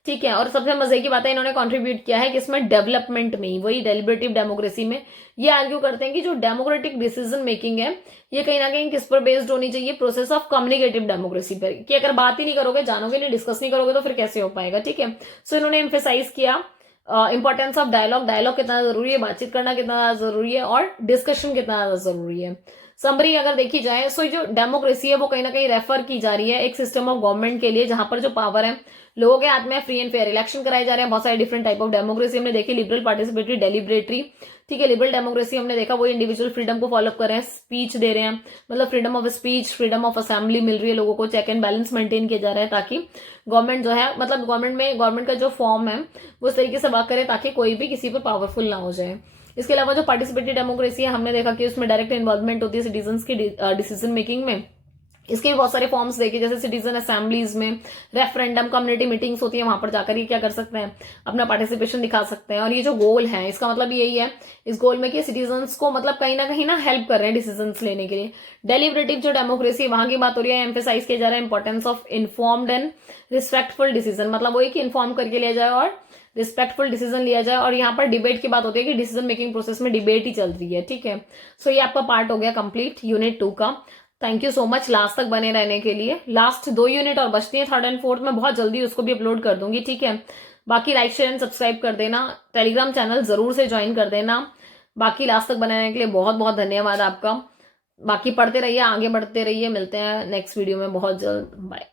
ठीक है। और सबसे मजे की बात है इन्होंने कंट्रीब्यूट किया है कि इसमें डेवलपमेंट में ही, वही डेलिबरेटिव डेमोक्रेसी में, ये आर्ग्यू करते हैं कि जो डेमोक्रेटिक डिसीजन मेकिंग है ये कहीं ना कहीं किस पर बेस्ड होनी चाहिए, प्रोसेस ऑफ कम्युनिकेटिव डेमोक्रेसी पर, कि अगर बात ही नहीं करोगे, जानोगे नहीं, डिस्कस नहीं करोगे तो फिर कैसे हो पाएगा, ठीक है। सो इन्होंने एम्फेसाइज किया इंपॉर्टेंस ऑफ डायलॉग, डायलॉग कितना जरूरी है, बातचीत करना कितना जरूरी है, और डिस्कशन कितना ज्यादा जरूरी है। समरी अगर देखी जाए, सो जो डेमोक्रेसी है वो कहीं ना कहीं रेफर की जा रही है एक सिस्टम ऑफ गवर्नमेंट के लिए जहां पर जो पावर है लोगों के हाथ में, फ्री एंड फेयर इलेक्शन कराए जा रहे हैं, बहुत सारे डिफरेंट टाइप ऑफ डेमोक्रेसी हमने देखी, लिबरल, पार्टिसिपेटरी, डेलिब्रेटरी, ठीक है। लिबरल डेमोक्रेसी हमने देखा वो इंडिविजुअल फ्रीडम को फॉलो कर रहे हैं, स्पीच दे रहे हैं, मतलब freedom of speech, freedom of assembly मिल रही है लोगों को, चेक एंड बैलेंस मेंटेन किया जा रहा है ताकि गवर्नमेंट जो है, मतलब गवर्नमेंट का जो फॉर्म है वो इस तरीके से वर्क करे ताकि कोई भी किसी पर पावरफुल ना हो जाए। इसके अलावा जो पार्टिसिपेटरी डेमोक्रेसी है हमने देखा कि उसमें डायरेक्ट इन्वॉल्वमेंट होती है सिटीजन्स की डिसीजन मेकिंग में। इसके भी बहुत सारे फॉर्म्स देखे, जैसे सिटीजन असेंबलीज में, रेफरेंडम, कम्युनिटी मीटिंग्स होती है, वहां पर जाकर ये क्या कर सकते हैं, अपना पार्टिसिपेशन दिखा सकते हैं। और ये जो गोल है इसका मतलब यही है इस गोल में कि सिटीजन्स को मतलब कहीं ना हेल्प कर रहे हैं डिसीजंस लेने के लिए। डेलिब्रेटिव जो डेमोक्रेसी वहां की बात हो रही है, एम्फेसाइज किया जा रहा है importance of informed and respectful decision, मतलब वही कि इन्फॉर्म करके लिया जाए और रिस्पेक्टफुल डिसीजन लिया जाए। और यहाँ पर डिबेट की बात होती है कि डिसीजन मेकिंग प्रोसेस में डिबेट ही चल रही है, ठीक है। सो ये आपका पार्ट हो गया कंप्लीट यूनिट 2 का। Thank you so much last तक बने रहने के लिए। लास्ट 2 यूनिट और बचती है, 3rd एंड 4th में बहुत जल्दी उसको भी अपलोड कर दूंगी, ठीक है। बाकी लाइक शेयर एंड सब्सक्राइब कर देना, टेलीग्राम चैनल जरूर से ज्वाइन कर देना। बाकी लास्ट तक बने रहने के लिए बहुत बहुत धन्यवाद आपका। बाकी पढ़ते रहिए, आगे बढ़ते रहिए, मिलते हैं नेक्स्ट वीडियो में बहुत जल्द, बाय।